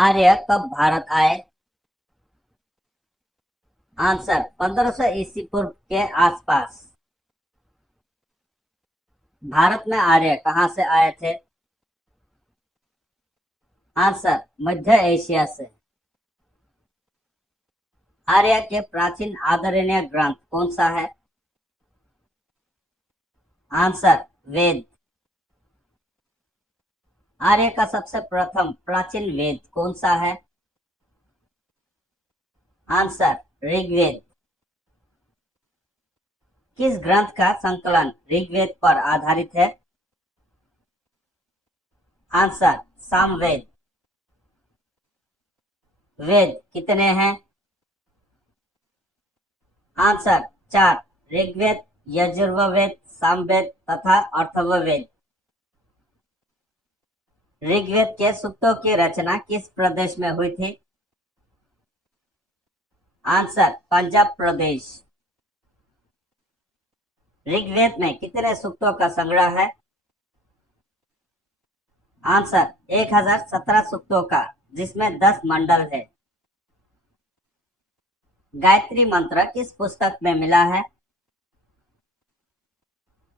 आर्य कब भारत आए? Answer 1500 EC पूर्व के आसपास। भारत में आर्य कहाँ से आए थे? आंसर मध्य एशिया से। आर्य के प्राचीन आदरणीय ग्रंथ कौन सा है? आंसर वेद। आर्य का सबसे प्रथम प्राचीन वेद कौन सा है? आंसर ऋग्वेद। किस ग्रंथ का संकलन ऋग्वेद पर आधारित है? आंसर सामवेद। वेद कितने हैं? आंसर 4। ऋग्वेद, यजुर्वेद, सामवेद तथा अथर्ववेद। ऋग्वेद के सूक्तों की रचना किस प्रदेश में हुई थी? आंसर पंजाब प्रदेश। ऋग्वेद में कितने सूक्तों का संग्रह है? आंसर 1017 सूक्तों का, जिसमें 10 मंडल है। गायत्री मंत्र किस पुस्तक में मिला है?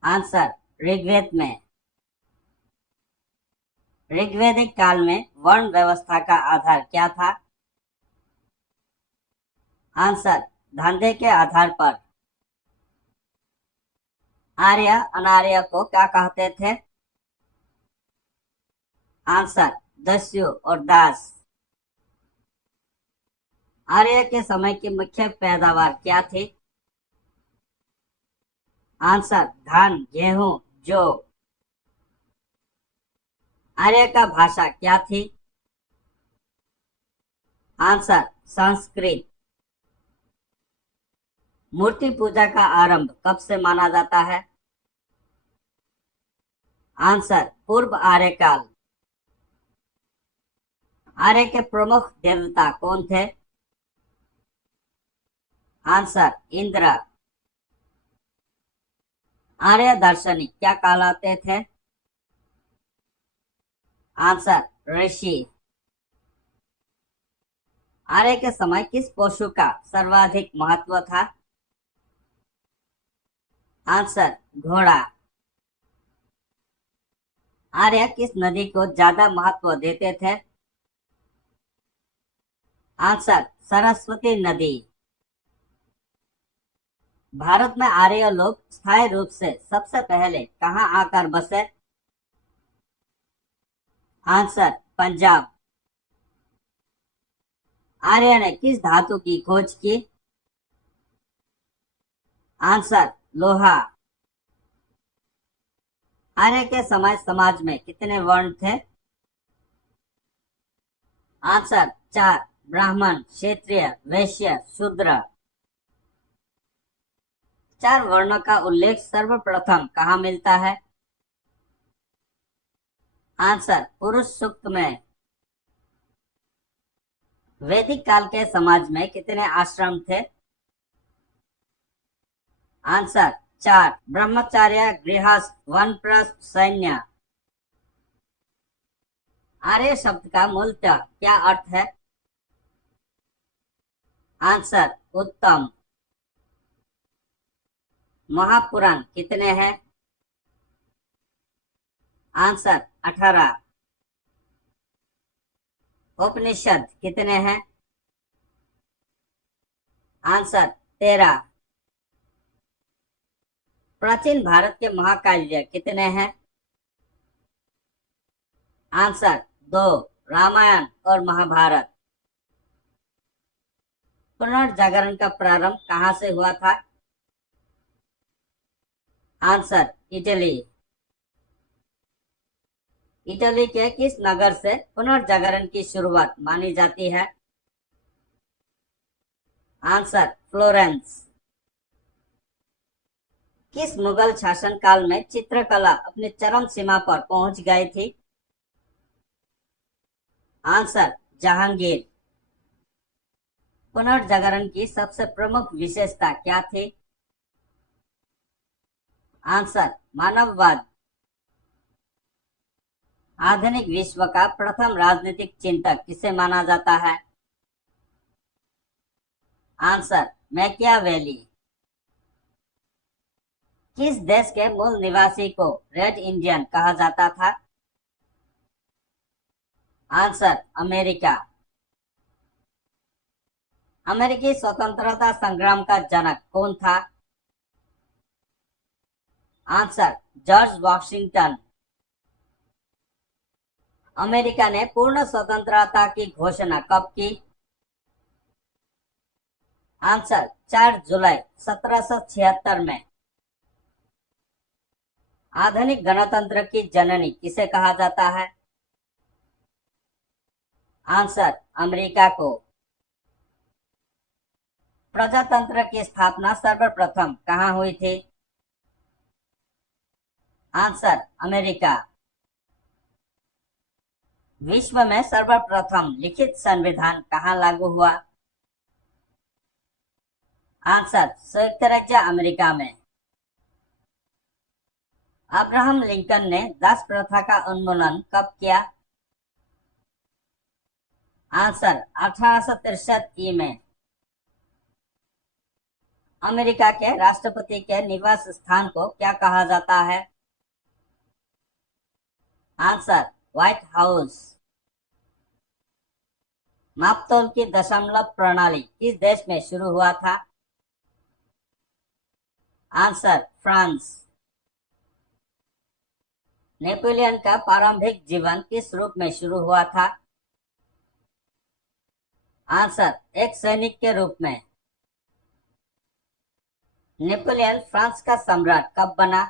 आंसर ऋग्वेद में। ऋग्वैदिक काल में वर्ण व्यवस्था का आधार क्या था? आंसर धंधे के आधार पर। आर्य अनार्य को क्या कहते थे? आंसर दस्यु और दास। आर्य के समय की मुख्य पैदावार क्या थी? आंसर धान, गेहूं, जौ। आर्य का भाषा क्या थी? आंसर संस्कृत। मूर्ति पूजा का आरंभ कब से माना जाता है? आंसर पूर्व आर्य काल। आर्य के प्रमुख देवता कौन थे? आंसर इंद्र। आर्य दार्शनिक क्या कहलाते थे? आंसर ऋषि। आर्य के समय किस पशु का सर्वाधिक महत्व था? आंसर घोड़ा। आर्य किस नदी को ज्यादा महत्व देते थे? आंसर सरस्वती नदी। भारत में आर्य लोग स्थायी रूप से सबसे पहले कहाँ आकर बसे? आंसर पंजाब। आर्य ने किस धातु की खोज की? आंसर लोहा। आर्य के समय समाज में कितने वर्ण थे? आंसर 4। ब्राह्मण, क्षत्रिय, वैश्य, शूद्र। 4 वर्णों का उल्लेख सर्वप्रथम कहाँ मिलता है? आंसर पुरुष सूक्त में। वैदिक काल के समाज में कितने आश्रम थे? आंसर 4। ब्रह्मचर्य, गृहस्थ, वानप्रस्थ, सैन्य। आर्य शब्द का मूलतः क्या अर्थ है? आंसर उत्तम। महापुराण कितने हैं? आंसर 18। उपनिषद कितने हैं? आंसर 13। प्राचीन भारत के महाकाव्य कितने हैं? आंसर 2। रामायण और महाभारत। पुनर्जागरण का प्रारंभ कहाँ से हुआ था? Answer Italy. इटली के किस नगर से पुनर्जागरण की शुरुआत मानी जाती है? Answer Florence. किस मुगल शासनकाल में चित्रकला अपनी चरम सीमा पर पहुंच गई थी? आंसर जहांगीर। पुनर्जागरण की सबसे प्रमुख विशेषता क्या थी? आंसर मानववाद। आधुनिक विश्व का प्रथम राजनीतिक चिंतक किसे माना जाता है? Answer Machiavelli. किस देश के मूल निवासी को रेड इंडियन कहा जाता था? Answer America. अमेरिकी स्वतंत्रता संग्राम का जनक कौन था? Answer George Washington. अमेरिका ने पूर्ण स्वतंत्रता की घोषणा कब की? आंसर 4 जुलाई 1776 में। आधुनिक गणतंत्र की जननी किसे कहा जाता है? आंसर अमेरिका को। प्रजातंत्र की स्थापना सर्वप्रथम कहाँ हुई थी? Answer America. विश्व में सर्वप्रथम लिखित संविधान कहाँ लागू हुआ? आंसर संयुक्त राज्य अमेरिका में। अब्राहम लिंकन ने दास प्रथा का उन्मूलन कब किया? आंसर 1863 में। अमेरिका के राष्ट्रपति के निवास स्थान को क्या कहा जाता है? Answer White house. मापतोल की दशमलव प्रणाली किस देश में शुरू हुआ था? Answer France. नेपोलियन का प्रारंभिक जीवन किस रूप में शुरू हुआ था? आंसर एक सैनिक के रूप में। नेपोलियन फ्रांस का सम्राट कब बना?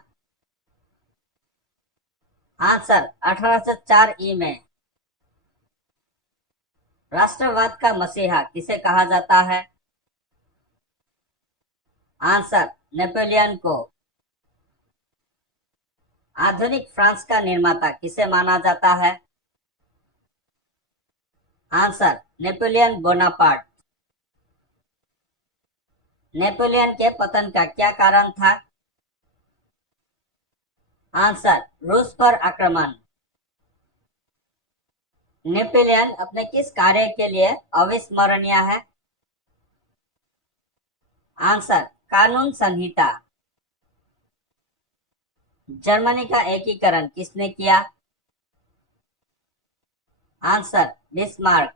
आंसर 1804 में। राष्ट्रवाद का मसीहा किसे कहा जाता है? आंसर नेपोलियन को। आधुनिक फ्रांस का निर्माता किसे माना जाता है? Answer Napoleon Bonaparte. नेपोलियन के पतन का क्या कारण था? आंसर रूस पर आक्रमण। नेपोलियन अपने किस कार्य के लिए अविस्मरणीय है? आंसर कानून संहिता। जर्मनी का एकीकरण किसने किया? Answer Bismarck.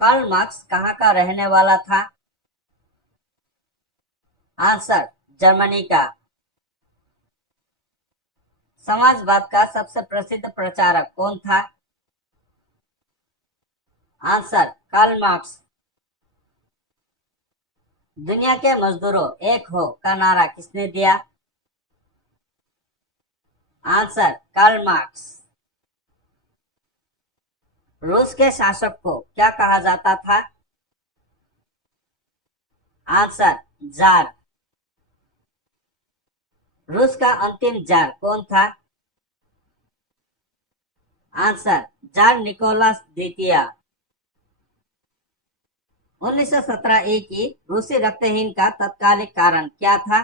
कार्ल मार्क्स कहाँ का रहने वाला था? आंसर जर्मनी का। समाजवाद का सबसे प्रसिद्ध प्रचारक कौन था? Answer Karl Marx. दुनिया के मजदूरों एक हो का नारा किसने दिया? Answer Karl Marx. रूस के शासक को क्या कहा जाता था? Answer tsar. रूस का अंतिम जार कौन था? आंसर जार निकोलस द्वितीय। 1917 ई की रूसी रक्तहीन का तत्कालिक कारण क्या था?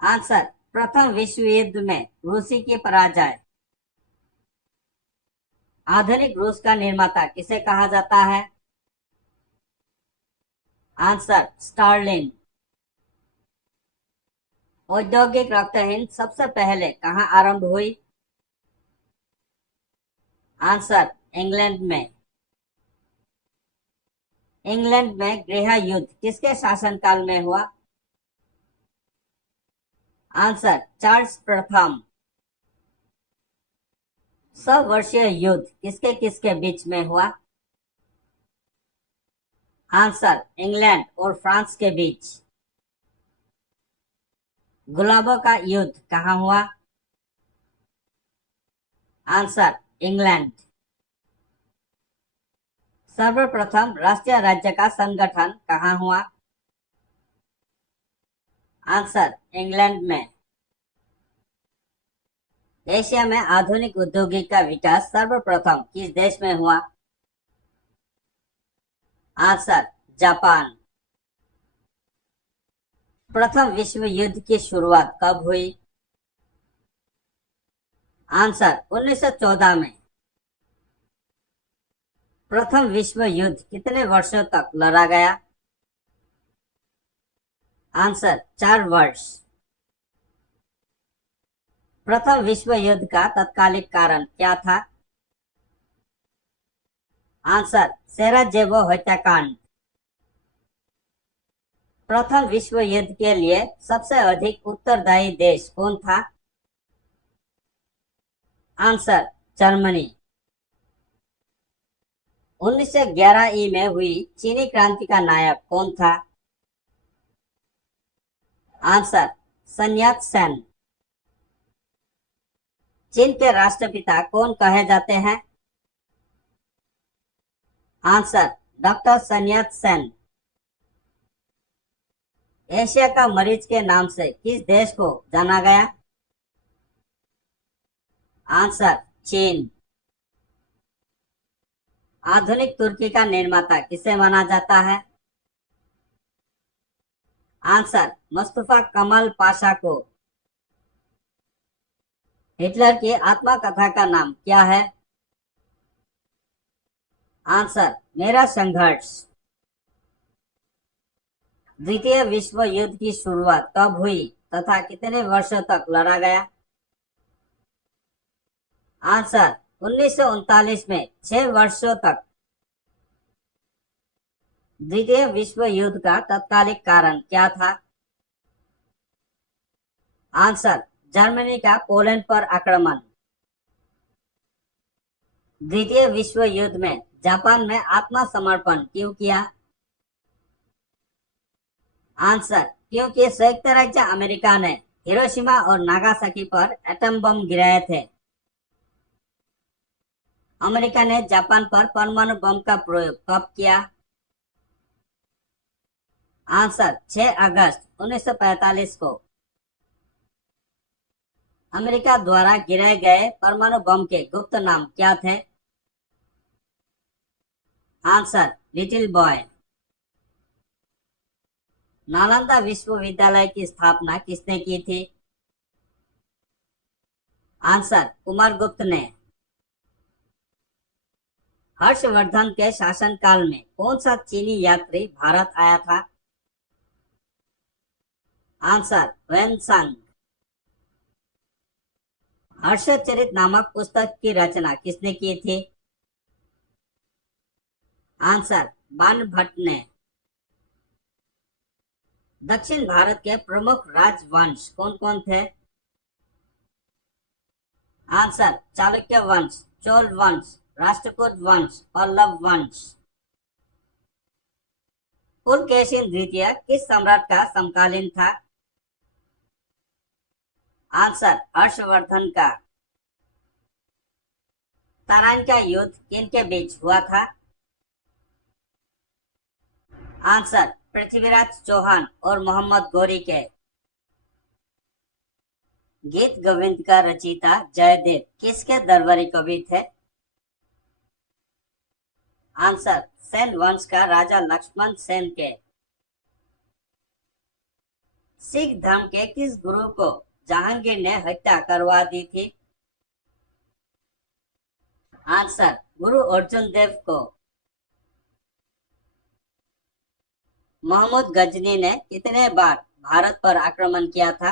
आंसर प्रथम विश्व युद्ध में रूसी की पराजय। आधुनिक रूस का निर्माता किसे कहा जाता है? आंसर स्टार्लिन। औद्योगिक रक्तहीन सबसे पहले कहाँ आरंभ हुई? आंसर इंग्लैंड में। इंग्लैंड में गृह युद्ध किसके शासनकाल में हुआ? आंसर चार्ल्स प्रथम। 100 वर्षीय युद्ध किसके किसके बीच में हुआ? आंसर इंग्लैंड और फ्रांस के बीच। गुलाबों का युद्ध कहाँ हुआ? Answer England. सर्वप्रथम राष्ट्रीय राज्य का संगठन कहाँ हुआ? आंसर इंग्लैंड में। एशिया में आधुनिक औद्योगिक का विकास सर्वप्रथम किस देश में हुआ? Answer Japan. प्रथम विश्व युद्ध की शुरुआत कब हुई? आंसर 1914 में। प्रथम विश्व युद्ध कितने वर्षों तक लड़ा गया? आंसर 4 वर्ष। प्रथम विश्व युद्ध का तत्कालिक कारण क्या था? आंसर सेराजेवो हत्याकांड। प्रथम विश्व युद्ध के लिए सबसे अधिक उत्तरदायी देश कौन था? Answer Germany. 1911 में हुई चीनी क्रांति का नायक कौन था? Answer sun यat-सेन। चीन के राष्ट्रपिता कौन कहे जाते हैं? Answer doctor sun यat-सेन। एशिया का मरीज के नाम से किस देश को जाना गया? आंसर चीन। आधुनिक तुर्की का निर्माता किसे माना जाता है? आंसर मुस्तफा कमाल पाशा को। हिटलर की आत्मकथा का नाम क्या है? आंसर मेरा संघर्ष। द्वितीय विश्व युद्ध की शुरुआत कब हुई तथा कितने वर्षों तक लड़ा गया? आंसर 1939 में 6 वर्षों तक। द्वितीय विश्व युद्ध का तत्कालिक कारण क्या था? आंसर जर्मनी का पोलैंड पर आक्रमण। द्वितीय विश्व युद्ध में जापान ने आत्मसमर्पण क्यों किया? आंसर क्योंकि संयुक्त राज्य अमेरिका ने हिरोशिमा और नागासाकी पर एटम बम गिराए थे। अमेरिका ने जापान पर परमाणु बम का प्रयोग कब किया? आंसर 6 अगस्त 1945 को। अमेरिका द्वारा गिराए गए परमाणु बम के गुप्त नाम क्या थे? Answer little boy. नालंदा विश्वविद्यालय की स्थापना किसने की थी? आंसर कुमारगुप्त ने। हर्षवर्धन के शासनकाल में कौन सा चीनी यात्री भारत आया था? Answer Xuanzang. हर्षचरित नामक पुस्तक की रचना किसने की थी? आंसर बाणभट्ट ने। दक्षिण भारत के प्रमुख राजवंश कौन कौन थे? आंसर चालुक्य वंश, चोल वंश, राष्ट्रकूट वंश और लव वंश। पुलकेशिन द्वितीय किस सम्राट का समकालीन था? आंसर हर्षवर्धन का। तराइन का युद्ध किनके बीच हुआ था? आंसर पृथ्वीराज चौहान और मोहम्मद गौरी के। गीत गोविंद का रचयिता जयदेव किसके दरबारी कवि थे? आंसर सेन वंश का राजा लक्ष्मण सेन के। सिख धर्म के किस गुरु को जहांगीर ने हत्या करवा दी थी? आंसर गुरु अर्जुन देव को। मोहम्मद गजनी ने कितने बार भारत पर आक्रमण किया था?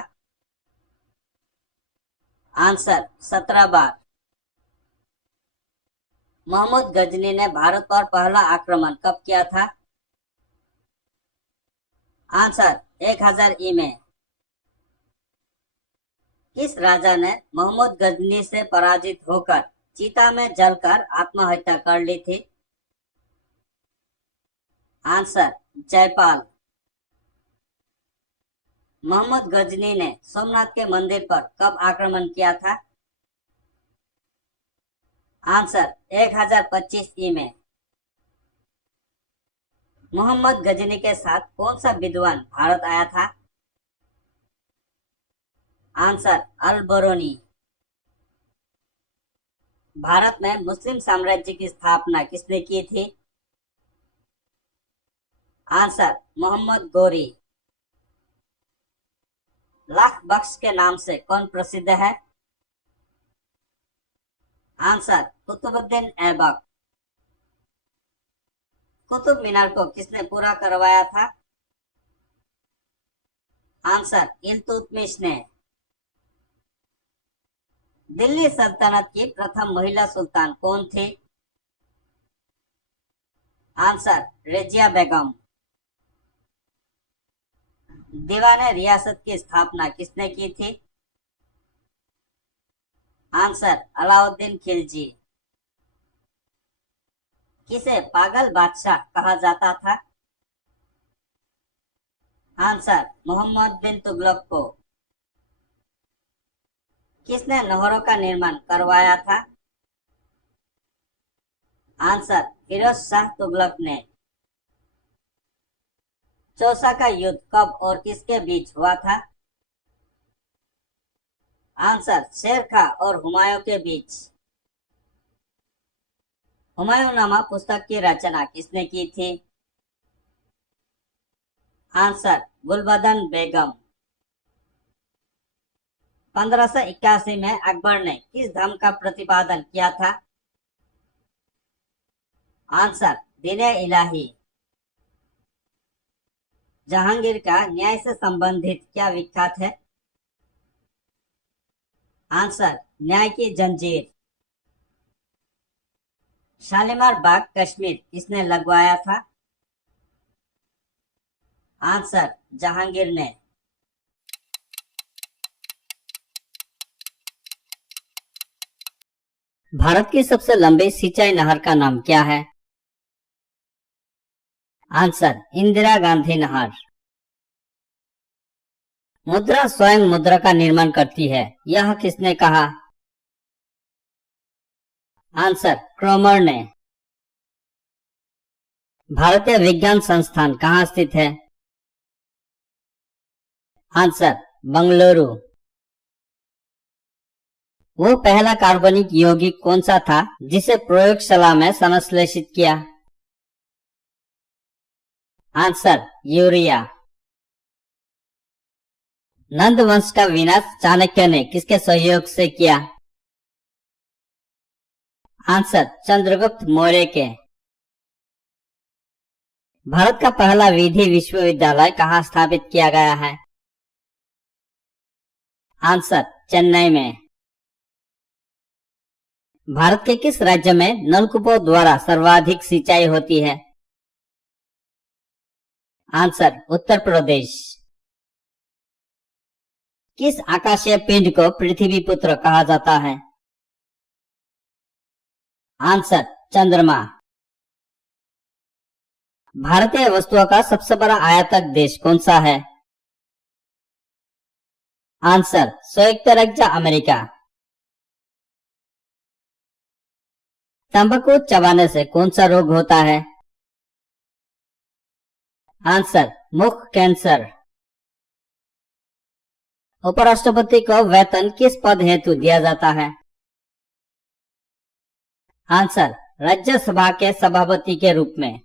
आंसर 17 बार। मोहम्मद गजनी ने भारत पर पहला आक्रमण कब किया था? आंसर 1000 में। किस राजा ने मोहम्मद गजनी से पराजित होकर चीता में जलकर आत्महत्या कर ली थी? आंसर जयपाल। मोहम्मद गजनी ने सोमनाथ के मंदिर पर कब आक्रमण किया था? आंसर 1025 में। मोहम्मद गजनी के साथ कौन सा विद्वान भारत आया था? आंसर अल बरूनी। भारत में मुस्लिम साम्राज्य की स्थापना किसने की थी? आंसर मोहम्मद गौरी। लाख बख्श के नाम से कौन प्रसिद्ध है? आंसर कुतुबुद्दीन ऐबक। कुतुब मीनार को किसने पूरा करवाया था? आंसर इल्तुतमिश ने। दिल्ली सल्तनत की प्रथम महिला सुल्तान कौन थी? आंसर रजिया बेगम। दीवाने रियासत की स्थापना किसने की थी? आंसर अलाउद्दीन खिलजी। किसे पागल बादशाह कहा जाता था? आंसर मोहम्मद बिन तुगलक को। किसने नहरों का निर्माण करवाया था? आंसर फिरोज शाह तुगलक ने। चौसा का युद्ध कब और किसके बीच हुआ था? आंसर शेर खां और हुमायूं के बीच। हुमायूंनामा पुस्तक की रचना किसने की थी? आंसर गुलबदन बेगम। 1581 में अकबर ने किस धर्म का प्रतिपादन किया था? आंसर दीन इलाही। जहांगीर का न्याय से संबंधित क्या विख्यात है? आंसर न्याय की जंजीर। शालीमार बाग कश्मीर किसने लगवाया था? आंसर जहांगीर ने। भारत की सबसे लंबी सिंचाई नहर का नाम क्या है? आंसर इंदिरा गांधी नहर। मुद्रा स्वयं मुद्रा का निर्माण करती है, यह किसने कहा? आंसर क्रमर ने। भारतीय विज्ञान संस्थान कहाँ स्थित है? आंसर बंगलुरु। वो पहला कार्बनिक यौगिक कौन सा था जिसे प्रयोगशाला में संश्लेषित किया? Answer urea. नंद वंश का विनाश चाणक्य ने किसके सहयोग से किया? आंसर चंद्रगुप्त मौर्य के। भारत का पहला विधि विश्वविद्यालय कहाँ स्थापित किया गया है? आंसर चेन्नई में। भारत के किस राज्य में नलकूपों द्वारा सर्वाधिक सिंचाई होती है? आंसर उत्तर प्रदेश। किस आकाशीय पिंड को पृथ्वी पुत्र कहा जाता है? आंसर चंद्रमा। भारतीय वस्तुओं का सबसे बड़ा आयातक देश कौन सा है? आंसर संयुक्त राज्य अमेरिका। तंबाकू चबाने से कौन सा रोग होता है? आंसर मुख कैंसर। उपराष्ट्रपति को वेतन किस पद हेतु दिया जाता है? आंसर राज्यसभा के सभापति के रूप में।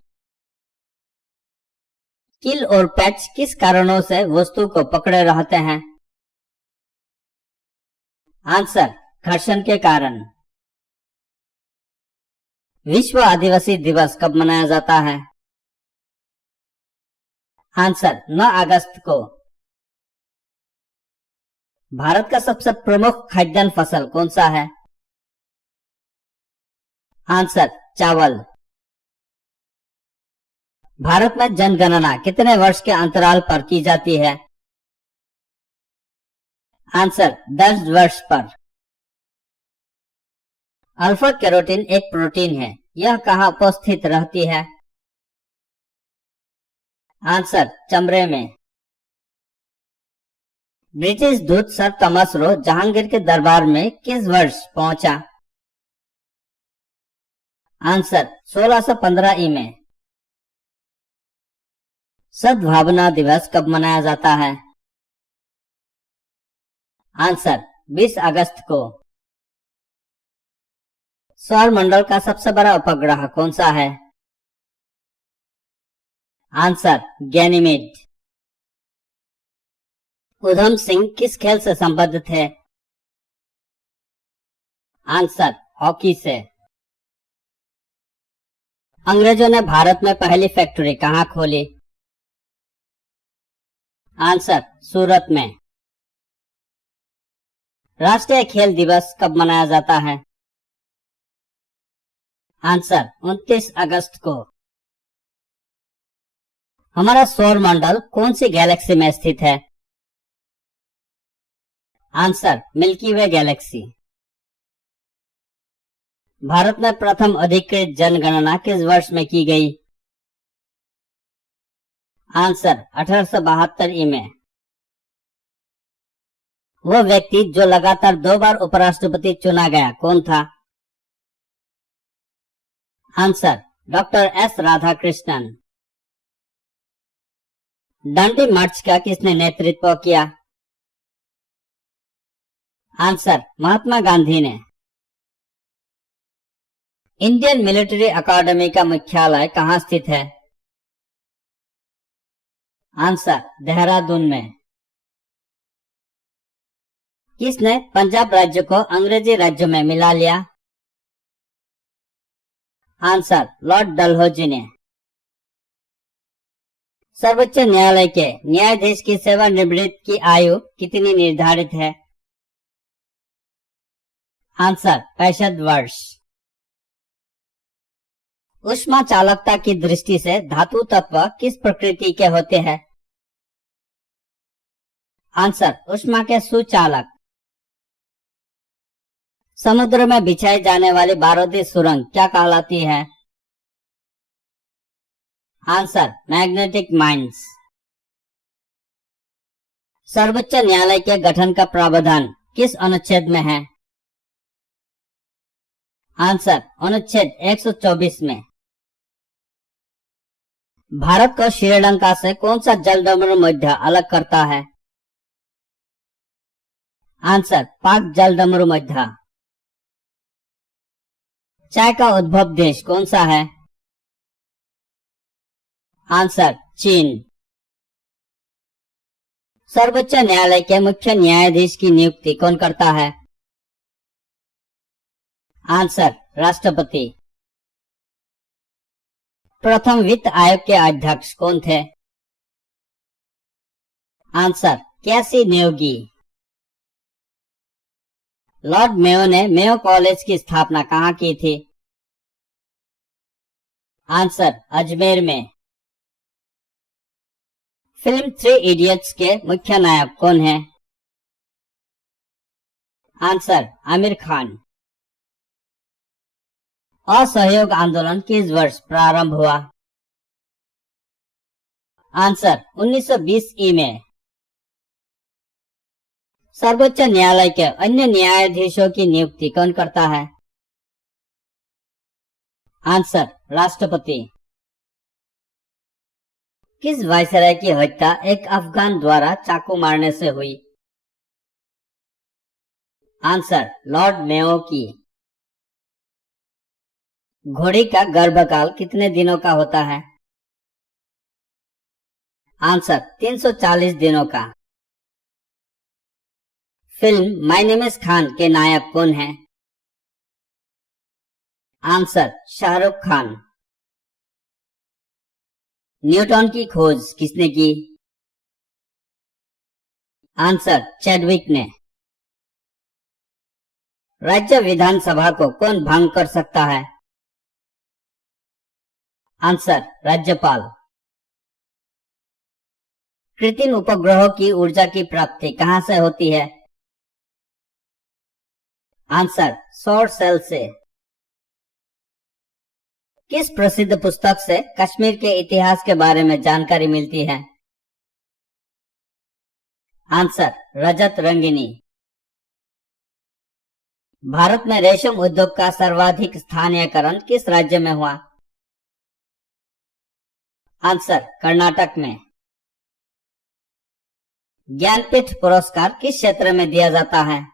किल और पैच किस कारणों से वस्तु को पकड़े रहते हैं? आंसर घर्षण के कारण। विश्व आदिवासी दिवस कब मनाया जाता है? आंसर 9 अगस्त को। भारत का सबसे प्रमुख खाद्यान्न फसल कौन सा है? आंसर चावल। भारत में जनगणना कितने वर्ष के अंतराल पर की जाती है? आंसर 10 वर्ष पर। अल्फा कैरोटीन एक प्रोटीन है, यह कहाँ उपस्थित रहती है? आंसर चमड़े में। ब्रिटिश दूत सर थॉमस रो जहांगीर के दरबार में किस वर्ष पहुंचा? आंसर 1615 में। सद्भावना दिवस कब मनाया जाता है? आंसर 20 अगस्त को। सौर मंडल का सबसे बड़ा उपग्रह कौन सा है? Answer Ganymede. उधम सिंह किस खेल से संबद्ध थे? आंसर हॉकी से। अंग्रेजों ने भारत में पहली फैक्ट्री कहाँ खोली? आंसर, सूरत में। राष्ट्रीय खेल दिवस कब मनाया जाता है? आंसर, 29 अगस्त को। हमारा सौर मंडल कौन सी गैलेक्सी में स्थित है? आंसर, मिल्की वे गैलेक्सी। भारत में प्रथम अधिकृत जनगणना किस वर्ष में की गई? आंसर, 1872 में। वह व्यक्ति जो लगातार 2 बार उपराष्ट्रपति चुना गया कौन था? Answer, doctor S Radhakrishnan. Dandi march का किसने नेतृत्व किया? आंसर, महात्मा गांधी ने। इंडियन मिलिट्री अकादमी का मुख्यालय कहाँ स्थित है? आंसर, देहरादून में। किसने पंजाब राज्य को अंग्रेजी राज्य में मिला लिया? आंसर, लॉर्ड डलहौजी ने। सर्वोच्च न्यायालय के न्यायाधीश की सेवानिवृत्ति की आयु कितनी निर्धारित है? आंसर, 65 वर्ष। ऊष्मा चालकता की दृष्टि से धातु तत्व किस प्रकृति के होते हैं? आंसर, ऊष्मा के सुचालक। समुद्र में बिछाई जाने वाली बारूदी सुरंग क्या कहलाती है? Answer, magnetic mines. सर्वोच्च न्यायालय के गठन का प्रावधान किस अनुच्छेद में है? आंसर, अनुच्छेद 124 में। भारत को श्रीलंका से कौन सा जलडमरू मध्य अलग करता है? आंसर, पाक जलडमरू मध्य। चाय का उद्भव देश कौन सा है? आंसर, चीन। सर्वोच्च न्यायालय के मुख्य न्यायाधीश की नियुक्ति कौन करता है? आंसर, राष्ट्रपति। प्रथम वित्त आयोग के अध्यक्ष कौन थे? आंसर, कैसी न्योगी। लॉर्ड मेयो ने मेयो कॉलेज की स्थापना कहाँ की थी? आंसर, अजमेर में। फिल्म 3 इडियट्स के मुख्य नायक कौन है? आंसर, आमिर खान। असहयोग आंदोलन किस वर्ष प्रारंभ हुआ? आंसर, 1920 ई में। सर्वोच्च न्यायालय के अन्य न्यायाधीशों की नियुक्ति कौन करता है? आंसर, राष्ट्रपति। किस वायसराय की हत्या एक अफगान द्वारा चाकू मारने से हुई? आंसर, लॉर्ड मेयो की। घोड़ी का गर्भकाल कितने दिनों का होता है? आंसर, 340 दिनों का। Film my name is Khan के नायक कौन हैं? आंसर, शाहरुख खान। न्यूटन की खोज किसने की? आंसर, चैडविक ने। राज्य विधानसभा को कौन भंग कर सकता है? आंसर, राज्यपाल। कृत्रिम उपग्रहों की ऊर्जा की प्राप्ति कहां से होती है? आंसर, सौर सेल से। किस प्रसिद्ध पुस्तक से कश्मीर के इतिहास के बारे में जानकारी मिलती है? आंसर, रजत रंगिनी। भारत में रेशम उद्योग का सर्वाधिक स्थानीयकरण किस राज्य में हुआ? आंसर, कर्नाटक में। ज्ञानपीठ पुरस्कार किस क्षेत्र में दिया जाता है?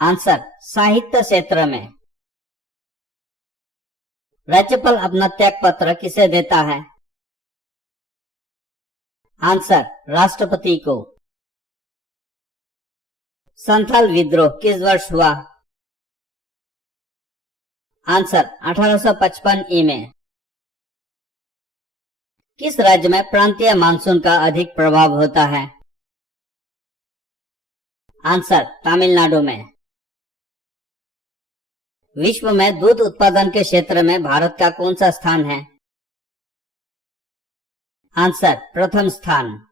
आंसर, साहित्य क्षेत्र में। राज्यपाल अपना त्याग पत्र किसे देता है? आंसर, राष्ट्रपति को। संथाल विद्रोह किस वर्ष हुआ? आंसर 1855 ई में। किस राज्य में प्रांतीय मानसून का अधिक प्रभाव होता है? आंसर तमिलनाडु में। विश्व में दूध उत्पादन के क्षेत्र में भारत का कौन सा स्थान है? आंसर प्रथम स्थान।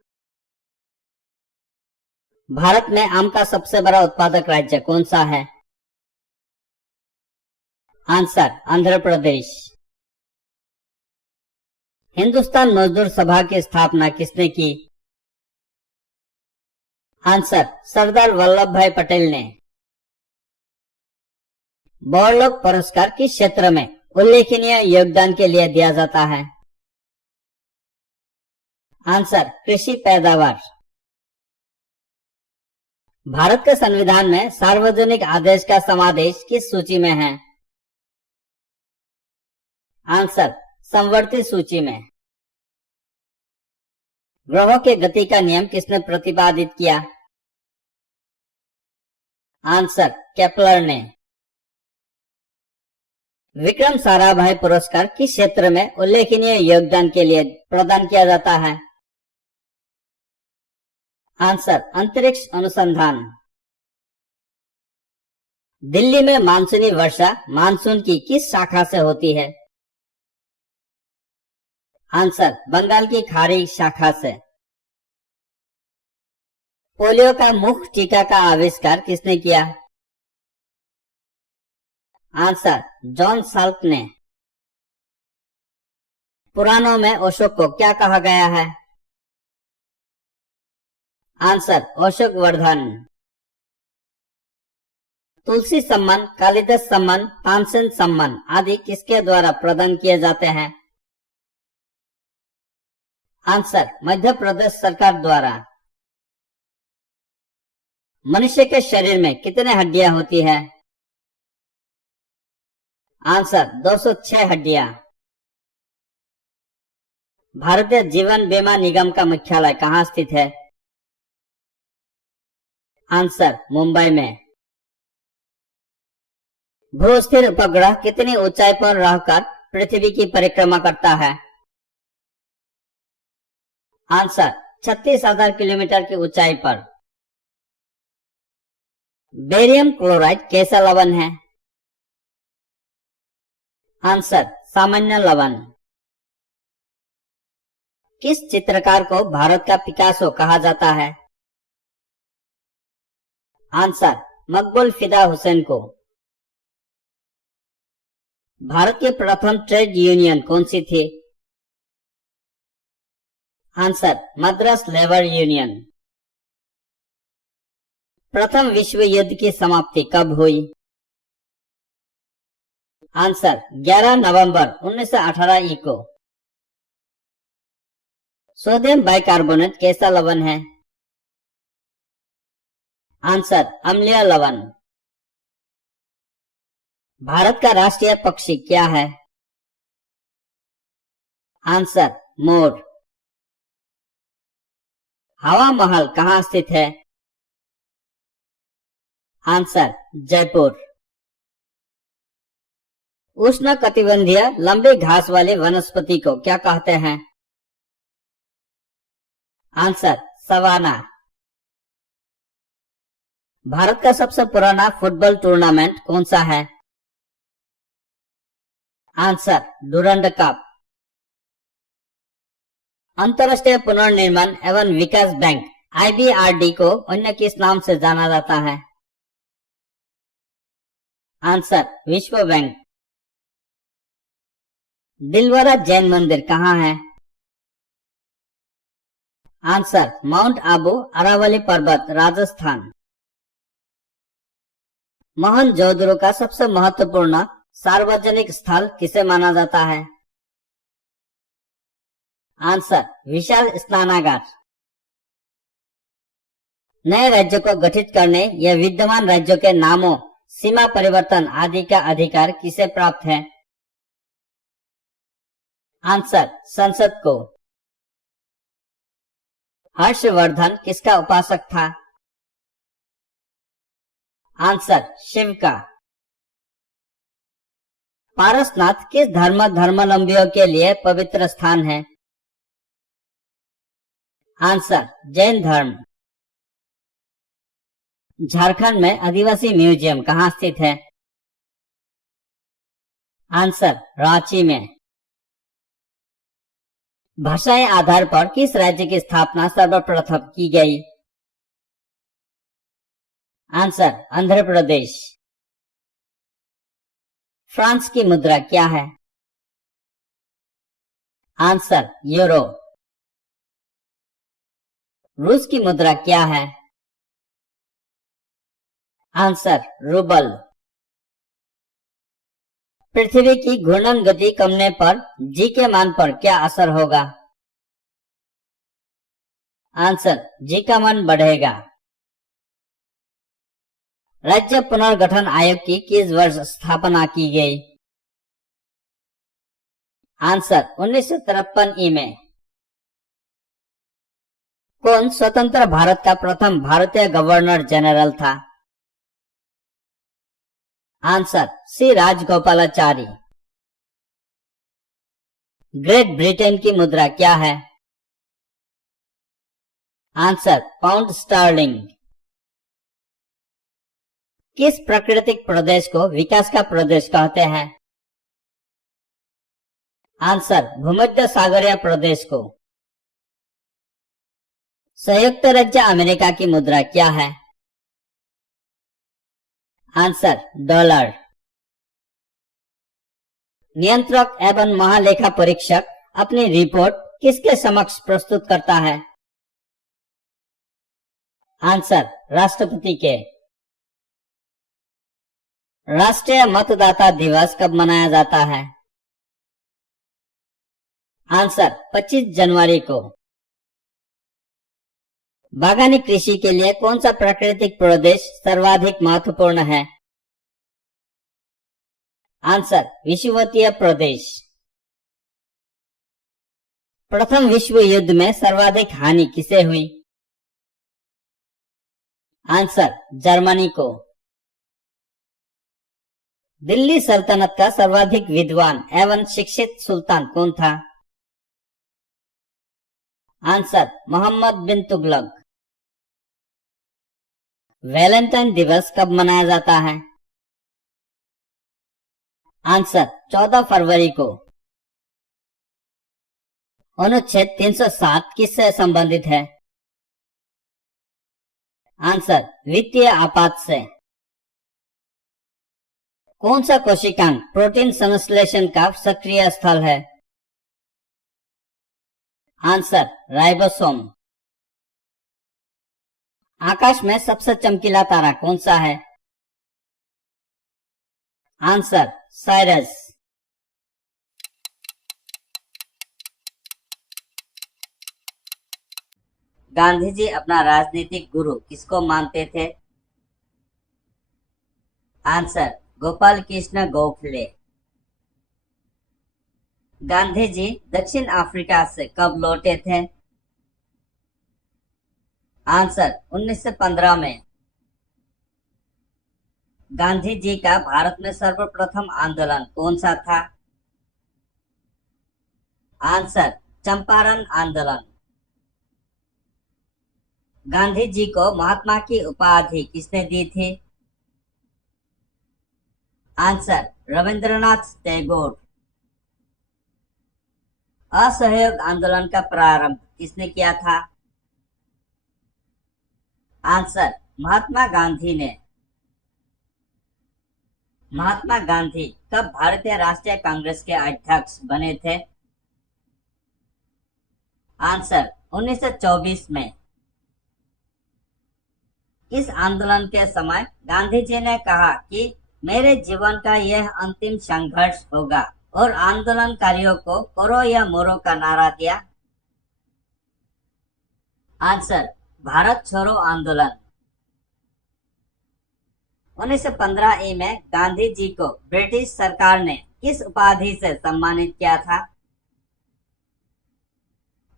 भारत में आम का सबसे बड़ा उत्पादक राज्य कौन सा है? आंसर आंध्र प्रदेश। हिंदुस्तान मजदूर सभा की स्थापना किसने की? आंसर सरदार वल्लभ भाई पटेल ने। बौरलोक पुरस्कार किस क्षेत्र में उल्लेखनीय योगदान के लिए दिया जाता है? आंसर कृषि पैदावार। भारत के संविधान में सार्वजनिक आदेश का समावेश किस सूची में है? आंसर समवर्ती सूची में। ग्रहों की गति का नियम किसने प्रतिपादित किया? आंसर केपलर ने। विक्रम साराभाई पुरस्कार किस क्षेत्र में उल्लेखनीय योगदान के लिए प्रदान किया जाता है? आंसर अंतरिक्ष अनुसंधान। दिल्ली में मानसूनी वर्षा मानसून की किस शाखा से होती है? आंसर बंगाल की खाड़ी शाखा से। पोलियो का मुफ्त टीका का आविष्कार किसने किया? आंसर जॉन साल्क ने। पुराणों में अशोक को क्या कहा गया है? आंसर अशोक वर्धन। तुलसी सम्मान, कालिदास सम्मान, तानसेन सम्मान आदि किसके द्वारा प्रदान किए जाते हैं? आंसर मध्य प्रदेश सरकार द्वारा। मनुष्य के शरीर में कितने हड्डियां होती है? आंसर 206 हड्डियां। भारतीय जीवन बीमा निगम का मुख्यालय कहाँ स्थित है? आंसर मुंबई में। भू स्थिर उपग्रह कितनी ऊंचाई पर रहकर पृथ्वी की परिक्रमा करता है? आंसर 36,000 किलोमीटर की ऊंचाई पर। बेरियम क्लोराइड कैसा लवण है? आंसर सामान्य लवण। किस चित्रकार को भारत का पिकासो कहा जाता है? आंसर मकबूल फिदा हुसैन को। भारत की प्रथम ट्रेड यूनियन कौन सी थी? Answer Madras labour union. प्रथम विश्व युद्ध की समाप्ति कब हुई? आंसर 11 नवंबर 1918 ई को। सोडियम बाइकार्बोनेट कैसा लवण है? आंसर अम्लीय लवण। भारत का राष्ट्रीय पक्षी क्या है? Answer more. हवा महल कहाँ स्थित है? आंसर जयपुर। उष्ण कटिबंधीय लंबी घास वाली वनस्पति को क्या कहते हैं? Answer savanna. भारत का सबसे पुराना फुटबॉल टूर्नामेंट कौन सा है? Answer Durand cup. अंतरराष्ट्रीय पुनर्निर्माण एवं विकास बैंक IBRD को अन्य किस नाम से जाना जाता है? आंसर विश्व बैंक। दिलवारा जैन मंदिर कहाँ है? आंसर माउंट आबू अरावली पर्वत राजस्थान। मोहनजोदड़ो का सबसे महत्वपूर्ण सार्वजनिक स्थल किसे माना जाता है? आंसर विशाल स्नानागार। नए राज्यों को गठित करने या विद्यमान राज्यों के नामों, सीमा परिवर्तन आदि का अधिकार किसे प्राप्त है? आंसर संसद को। हर्षवर्धन किसका उपासक था? आंसर शिव का। पारसनाथ किस धर्मावलंबियों के लिए पवित्र स्थान है? आंसर जैन धर्म। झारखंड में आदिवासी म्यूजियम कहाँ स्थित है? आंसर रांची में। भाषाई आधार पर किस राज्य की स्थापना सर्वप्रथम की गई? आंसर आंध्र प्रदेश। फ्रांस की मुद्रा क्या है? Answer euro. रूस की मुद्रा क्या है? Answer rouble. पृथ्वी की घूर्णन गति कमने पर जी के मान पर क्या असर होगा? आंसर जी का मान बढ़ेगा। राज्य पुनर्गठन आयोग की किस वर्ष स्थापना की गई? आंसर 1953 ई में। कौन स्वतंत्र भारत का प्रथम भारतीय गवर्नर जनरल था? Answer C Rajagopalachari. Great Britain की मुद्रा क्या है? Answer pound sterling. किस प्राकृतिक प्रदेश को विकास का प्रदेश कहते हैं? आंसर भूमध्य सागरीय प्रदेश को। संयुक्त राज्य अमेरिका की मुद्रा क्या है? Answer dollar. नियंत्रक एवं महालेखा परीक्षक अपनी रिपोर्ट किसके समक्ष प्रस्तुत करता है? आंसर राष्ट्रपति के। राष्ट्रीय मतदाता दिवस कब मनाया जाता है? आंसर 25 जनवरी को। बागानी कृषि के लिए कौन सा प्राकृतिक प्रदेश सर्वाधिक महत्वपूर्ण है? आंसर विषुवतीय प्रदेश। प्रथम विश्व युद्ध में सर्वाधिक हानि किसे हुई? आंसर जर्मनी को। दिल्ली सल्तनत का सर्वाधिक विद्वान एवं शिक्षित सुल्तान कौन था? आंसर मोहम्मद बिन तुगलक। वैलेंटाइन दिवस कब मनाया जाता है? आंसर 14 फरवरी को। अनुच्छेद 307 किससे संबंधित है? आंसर वित्तीय आपात से। कौन सा कोशिकांग प्रोटीन संश्लेषण का सक्रिय स्थल है? Answer ribosome. आकाश में सबसे चमकीला तारा कौन सा है? Answer Cyrus. गांधी जी अपना राजनीतिक गुरु किसको मानते थे? आंसर गोपाल कृष्ण गोखले। गांधी जी दक्षिण अफ्रीका से कब लौटे थे? आंसर 1915 में। गांधी जी का भारत में सर्वप्रथम आंदोलन कौन सा था? आंसर चंपारण आंदोलन। गांधी जी को महात्मा की उपाधि किसने दी थी? आंसर रविंद्रनाथ टैगोर। असहयोग आंदोलन का प्रारंभ किसने किया था? आंसर महात्मा गांधी ने। महात्मा गांधी कब भारतीय राष्ट्रीय कांग्रेस के अध्यक्ष बने थे? आंसर 1924 में। इस आंदोलन के समय गांधी जी ने कहा कि मेरे जीवन का यह अंतिम संघर्ष होगा और आंदोलनकारियों को करो या मरो का नारा दिया। आंसर भारत छोड़ो आंदोलन। 1915 ई में गांधी जी को ब्रिटिश सरकार ने किस उपाधि से सम्मानित किया था?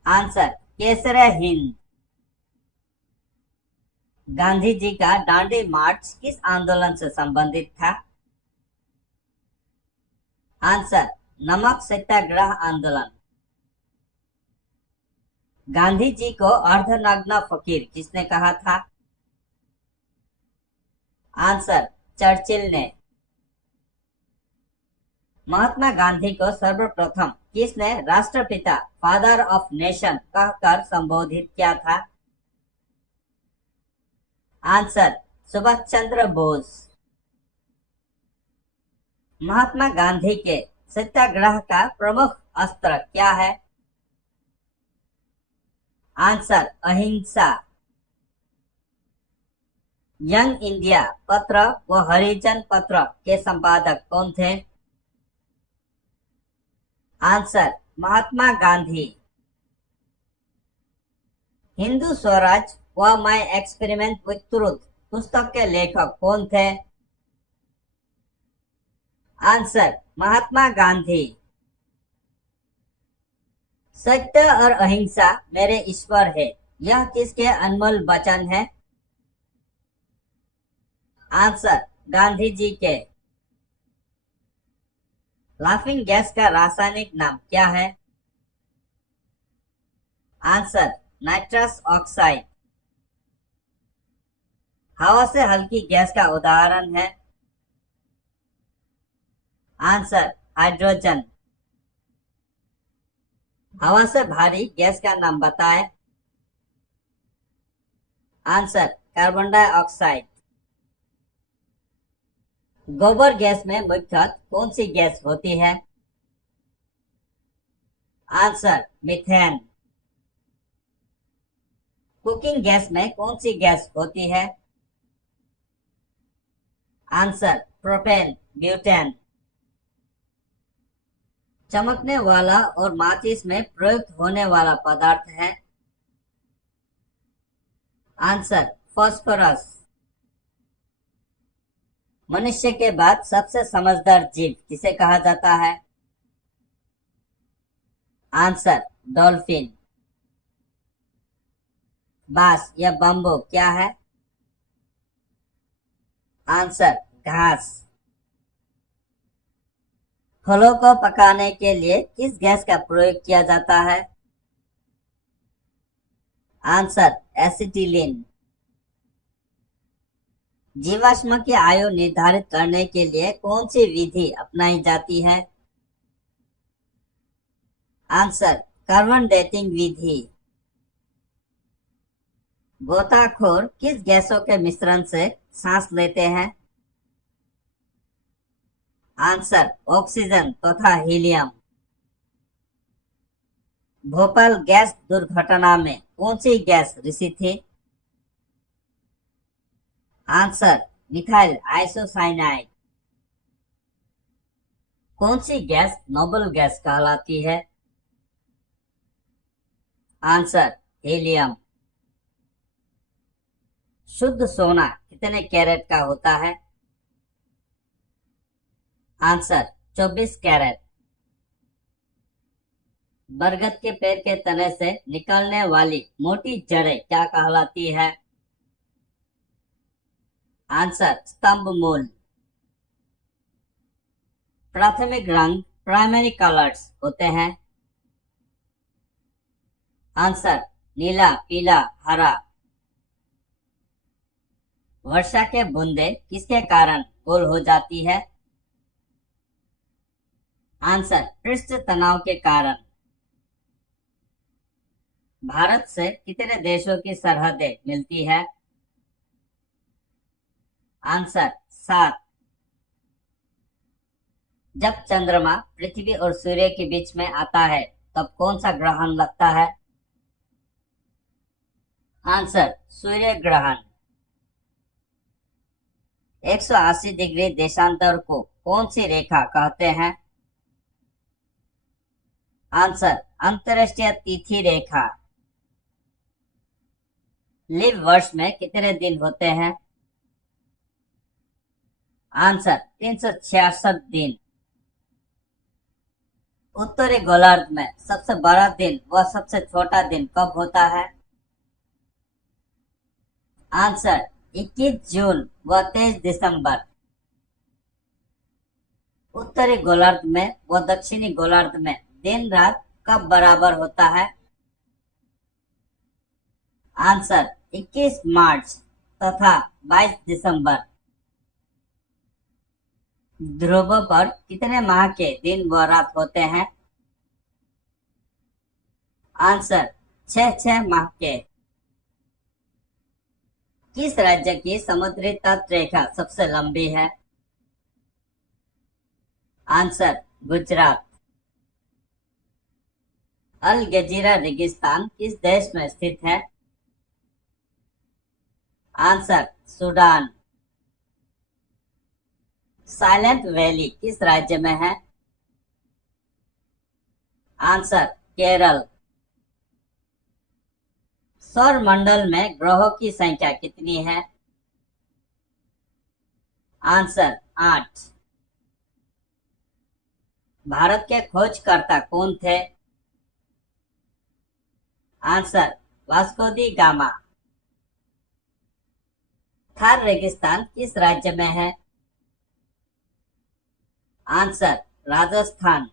आंसर केसरे हिंद। गांधी जी का दांडी मार्च किस आंदोलन से संबंधित था? आंसर, नमक सत्याग्रह आंदोलन। गांधी जी को अर्धनग्न फकीर किसने कहा था? आंसर, चर्चिल ने। महात्मा गांधी को सर्वप्रथम किसने राष्ट्रपिता, फादर ऑफ नेशन कहकर संबोधित किया था? आंसर, सुभाष चंद्र बोस। महात्मा गांधी के सत्याग्रह का प्रमुख अस्त्र क्या है? आंसर, अहिंसा। यंग इंडिया पत्र व हरिजन पत्र के संपादक कौन थे? आंसर, महात्मा गांधी। हिंदू स्वराज व माय एक्सपेरिमेंट विथ ट्रुथ पुस्तक के लेखक कौन थे? आंसर, महात्मा गांधी। सत्य और अहिंसा मेरे ईश्वर है, यह किसके अनमोल वचन है? आंसर, गांधी जी के। लाफिंग गैस का रासायनिक नाम क्या है? Answer, nitrous oxide. हवा से हल्की गैस का उदाहरण है? Answer, hydrogen. हवा से भारी गैस का नाम बताएं? Answer, carbon dioxide. गोबर गैस में मुख्यतः कौन सी गैस होती है? Answer, methane. कुकिंग गैस में कौन सी गैस होती है? Answer, propane, butane. चमकने वाला और माचिस में प्रयुक्त होने वाला पदार्थ है? Answer, phosphorus. मनुष्य के बाद सबसे समझदार जीव किसे कहा जाता है? Answer, dolphin. बांस या बम्बू क्या है? आंसर, घास। फलों को पकाने के लिए किस गैस का प्रयोग किया जाता है? Answer, acetylene. जीवाश्म की आयु निर्धारित करने के लिए कौन सी विधि अपनाई जाती है? आंसर, कार्बन डेटिंग विधि। गोताखोर किस गैसों के मिश्रण से सांस लेते हैं? आंसर, ऑक्सीजन तथा हीलियम। भोपाल गैस दुर्घटना में कौन सी गैस रिसी थी? Answer, methyl isocyanide. कौन सी गैस नोबल गैस कहलाती है? Answer, helium. शुद्ध सोना कितने कैरेट का होता है? Answer, 24 carat. बरगद के पेड़ के तने से निकलने वाली मोटी जड़ें क्या कहलाती है? आंसर, स्तंभ मूल। प्राथमिक रंग प्राइमरी कलर्स होते हैं? आंसर, नीला, पीला, हरा। वर्षा के बूंदे किसके कारण गोल हो जाती है? आंसर, पृष्ठ तनाव के कारण। भारत से कितने देशों की सरहदें मिलती है? आंसर, 7। जब चंद्रमा पृथ्वी और सूर्य के बीच में आता है तब कौन सा ग्रहण लगता है? आंसर, सूर्य ग्रहण। 180 डिग्री देशांतर को कौन सी रेखा कहते हैं? आंसर, अंतर्राष्ट्रीय तिथि रेखा। लीप वर्ष में कितने दिन होते हैं? आंसर, 366 दिन। उत्तरी गोलार्ध में सबसे बड़ा दिन व सबसे छोटा दिन कब होता है? आंसर, 21 जून व 23 दिसंबर। उत्तरी गोलार्ध में व दक्षिणी गोलार्ध में दिन रात कब बराबर होता है? आंसर 21 मार्च तथा 22 दिसंबर। ध्रुव पर कितने माह के दिन व रात होते हैं? आंसर 6 माह के। किस राज्य की समुद्री तट रेखा सबसे लंबी है? आंसर गुजरात। अल गजीरा रेगिस्तान किस देश में स्थित है? Answer Sudan. साइलेंट वैली किस राज्य में है? आंसर केरल। सौर मंडल में ग्रहों की संख्या कितनी है? आंसर 8। भारत के खोजकर्ता कौन थे? आंसर वास्को दी गामा। थार रेगिस्तान किस राज्य में है? आंसर राजस्थान।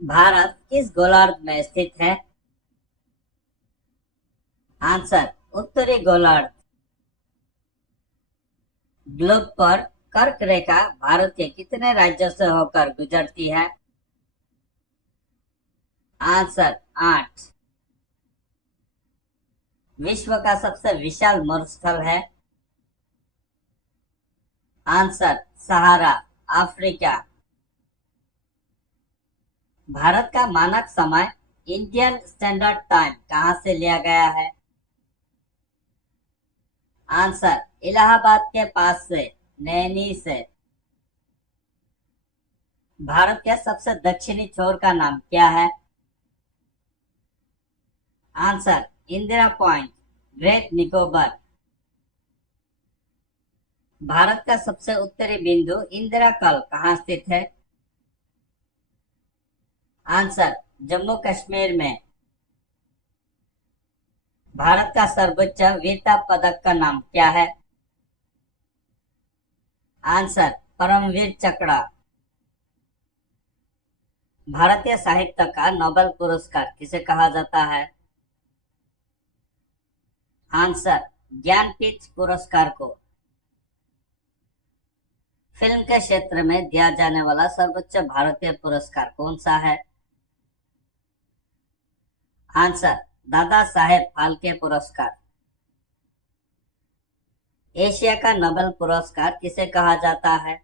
भारत किस गोलार्ध में स्थित है? आंसर उत्तरी गोलार्ध। ग्लोब पर कर्क रेखा भारत के कितने राज्यों से होकर गुजरती है? आंसर 8। विश्व का सबसे विशाल मरुस्थल है? Answer Sahara Africa. भारत का मानक समय इंडियन स्टैंडर्ड टाइम कहां से लिया गया है? आंसर इलाहाबाद के पास से, नैनी से। भारत के सबसे दक्षिणी छोर का नाम क्या है? Answer Indira point, great Nicobar. Bharat का सबसे उत्तरी बिंदु इंदिरा कल कहाँ स्थित है? आंसर जम्मू कश्मीर में। भारत का सर्वोच्च वीरता पदक का नाम क्या है? आंसर परमवीर चक्र। भारतीय साहित्य का नोबेल पुरस्कार किसे कहा जाता है? आंसर ज्ञानपीठ पुरस्कार को। फिल्म के क्षेत्र में दिया जाने वाला सर्वोच्च भारतीय पुरस्कार कौन सा है? आंसर दादा साहेब फाल्के पुरस्कार। एशिया का नोबेल पुरस्कार किसे कहा जाता है?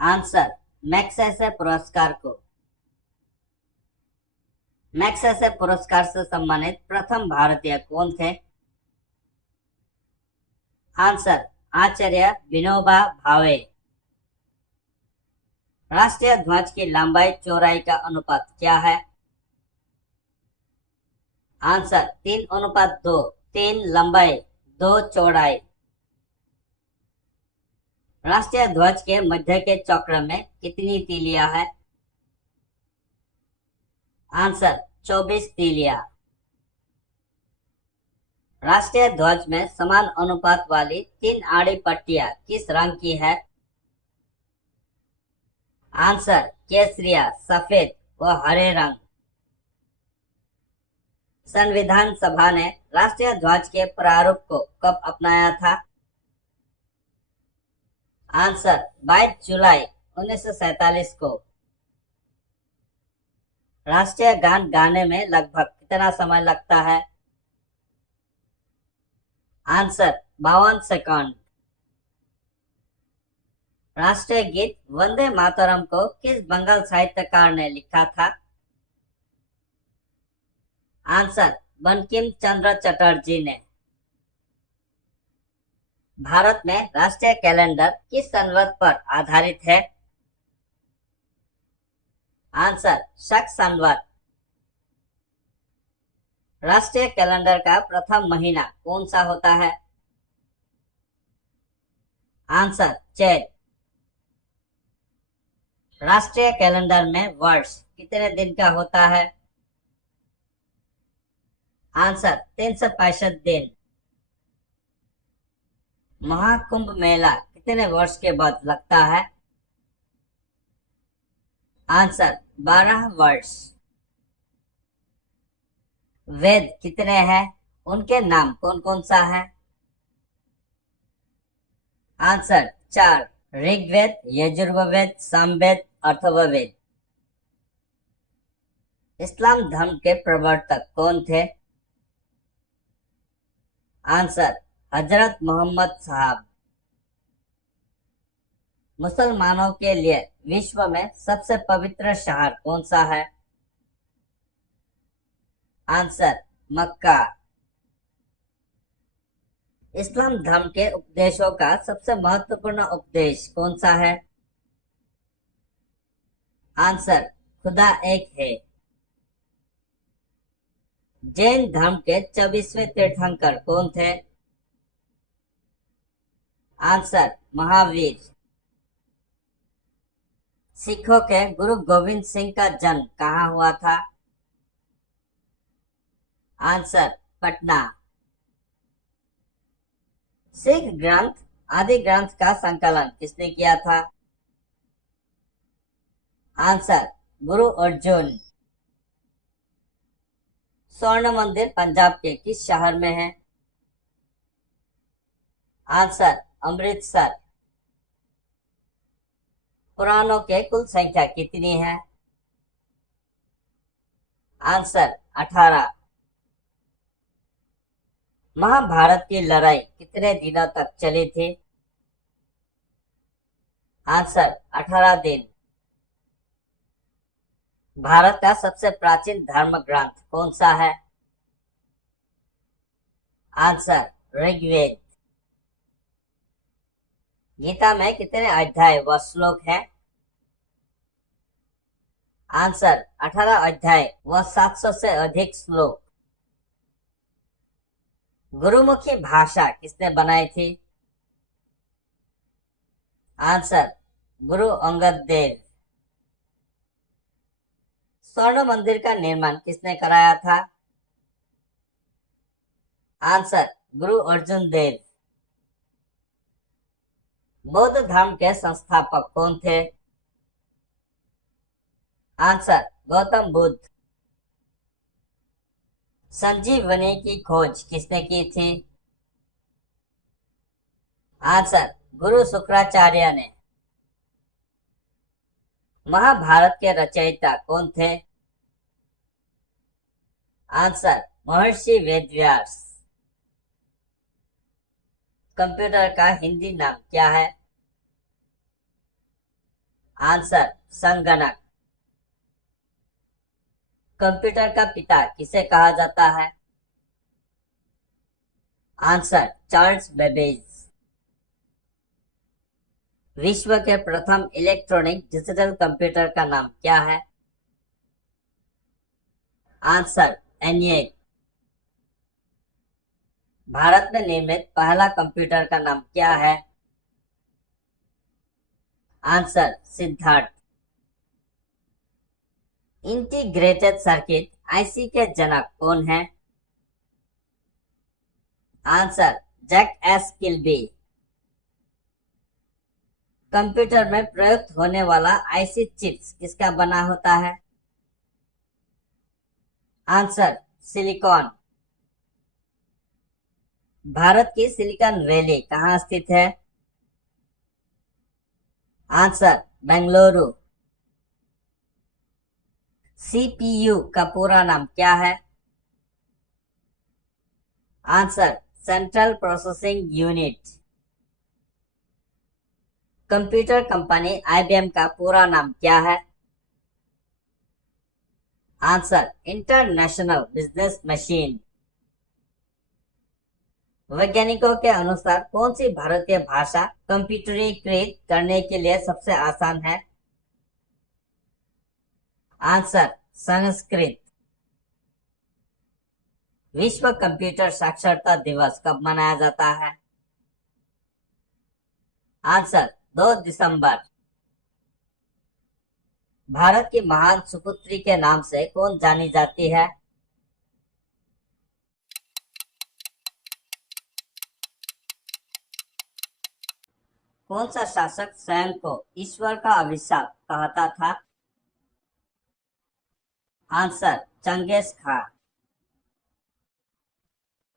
आंसर मैग्सेसे पुरस्कार को। मैग्सेसे पुरस्कार से सम्मानित प्रथम भारतीय कौन थे? आंसर आचार्य विनोबा भावे। राष्ट्रीय ध्वज की लंबाई चौड़ाई का अनुपात क्या है? आंसर 3:2। 3 लंबाई, 2 चौड़ाई। राष्ट्रीय ध्वज के मध्य के चक्र में कितनी तीलियां है? आंसर 24 तीलियां। राष्ट्रीय ध्वज में समान अनुपात वाली 3 आड़ी पट्टियां किस रंग की है? आंसर केसरिया, सफेद व हरे रंग। संविधान सभा ने राष्ट्रीय ध्वज के प्रारूप को कब अपनाया था? आंसर 22 जुलाई 1947 को। राष्ट्रीय गान गाने में लगभग कितना समय लगता है? Answer 52 second. राष्ट्रीय गीत वंदे मातरम को किस बंगाल साहित्यकार ने लिखा था? आंसर बंकिम चंद्र चटर्जी ने। भारत में राष्ट्रीय कैलेंडर किस संवत पर आधारित है? आंसर शक संवत। राष्ट्रीय कैलेंडर का प्रथम महीना कौन सा होता है? आंसर चैत। राष्ट्रीय कैलेंडर में वर्ष कितने दिन का होता है? आंसर 365 दिन। महाकुंभ मेला कितने वर्ष के बाद लगता है? आंसर 12 वर्ष। वेद कितने हैं? उनके नाम कौन कौन सा है? आंसर 4। ऋग्वेद, यजुर्वेद, सामवेद, अथर्ववेद। इस्लाम धर्म के प्रवर्तक कौन थे? आंसर हजरत मोहम्मद साहब। मुसलमानों के लिए विश्व में सबसे पवित्र शहर कौन सा है? आंसर मक्का। इस्लाम धर्म के उपदेशों का सबसे महत्वपूर्ण उपदेश कौन सा है? आंसर खुदा एक है। जैन धर्म के 24वें तीर्थंकर कौन थे? आंसर महावीर। सिखों के गुरु गोविंद सिंह का जन्म कहाँ हुआ था? आंसर पटना। सिख ग्रंथ आदि ग्रंथ का संकलन किसने किया था? आंसर गुरु अर्जुन। स्वर्ण मंदिर पंजाब के किस शहर में है? आंसर अमृतसर। पुराणों के कुल संख्या कितनी है? आंसर 18। महाभारत की लड़ाई कितने दिनों तक चली थी? आंसर 18 दिन। भारत का सबसे प्राचीन धर्म ग्रंथ कौन सा है? आंसर ऋग्वेद। गीता में कितने अध्याय व श्लोक हैं? आंसर 18 अध्याय व 700 से अधिक श्लोक। गुरुमुखी भाषा किसने बनाई थी? आंसर गुरु अंगद देव। स्वर्ण मंदिर का निर्माण किसने कराया था? आंसर गुरु अर्जुन देव। बौद्ध धर्म के संस्थापक कौन थे? आंसर गौतम बुद्ध। संजीवनी की खोज किसने की थी? आंसर गुरु शुक्राचार्य ने। महाभारत के रचयिता कौन थे? आंसर महर्षि वेदव्यास। कंप्यूटर का हिंदी नाम क्या है? आंसर संगणक। कंप्यूटर का पिता किसे कहा जाता है? Answer Charles Babbage. विश्व के प्रथम इलेक्ट्रॉनिक डिजिटल कंप्यूटर का नाम क्या है? Answer ENIAC। भारत में निर्मित पहला कंप्यूटर का नाम क्या है? Answer Siddhartha. Integrated circuit IC के जनक कौन है? Answer Jack S Kilby. Computer में प्रयुक्त होने वाला आईसी चिप्स किसका बना होता है? Answer silicon. भारत की सिलिकॉन वैली कहाँ स्थित है? आंसर बेंगलुरु। सीपीयू का पूरा नाम क्या है? Answer central processing unit. Computer company IBM का पूरा नाम क्या है? Answer international business machine. वैज्ञानिकों के अनुसार कौन सी भारतीय भाषा कंप्यूटरीकृत करने के लिए सबसे आसान है? आंसर संस्कृत। विश्व कंप्यूटर साक्षरता दिवस कब मनाया जाता है? आंसर 2 दिसंबर। भारत की महान सुपुत्री के नाम से कौन जानी जाती है? कौन सा शासक स्वयं को ईश्वर का अभिशाप कहता था? आंसर, चंगेज खां।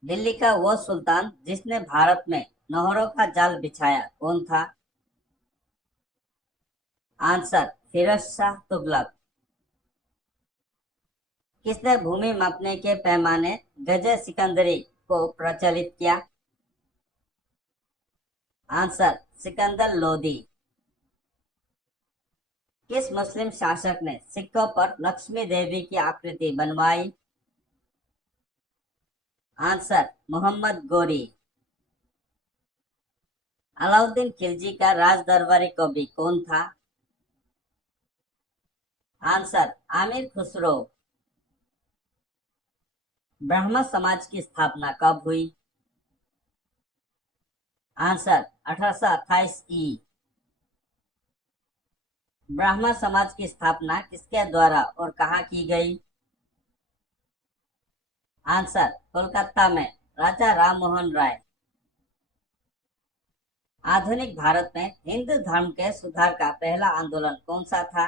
दिल्ली का वो सुल्तान जिसने भारत में नहरों का जाल बिछाया, कौन था? आंसर, फिरोज शाह तुगलक। किसने भूमि मापने के पैमाने गजे सिकंदरी को प्रचलित किया? आंसर, सिकंदर लोदी। किस मुस्लिम शासक ने सिक्कों पर लक्ष्मी देवी की आकृति बनवाई? आंसर, मोहम्मद गोरी। अलाउद्दीन खिलजी का राज दरबारी कवि कौन था? आंसर, आमिर खुसरो। ब्राह्मण समाज की स्थापना कब हुई? आंसर, 1828 ई। ब्राह्मण समाज की स्थापना किसके द्वारा और कहाँ की गई? आंसर, कोलकाता में राजा राममोहन राय। आधुनिक भारत में हिंदू धर्म के सुधार का पहला आंदोलन कौन सा था?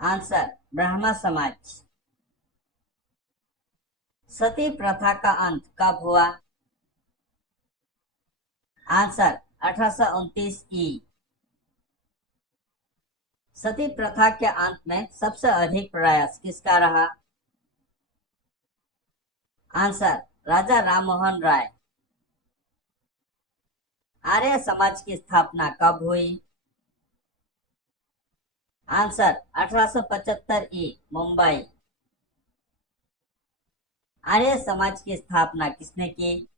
आंसर, ब्राह्मण समाज। सती प्रथा का अंत कब हुआ? आंसर, 1829 ई। सती प्रथा के अंत में सबसे अधिक प्रयास किसका रहा? आंसर, राजा राममोहन राय। आर्य समाज की स्थापना कब हुई? आंसर, 1875 ई, मुंबई। आर्य समाज की स्थापना किसने की?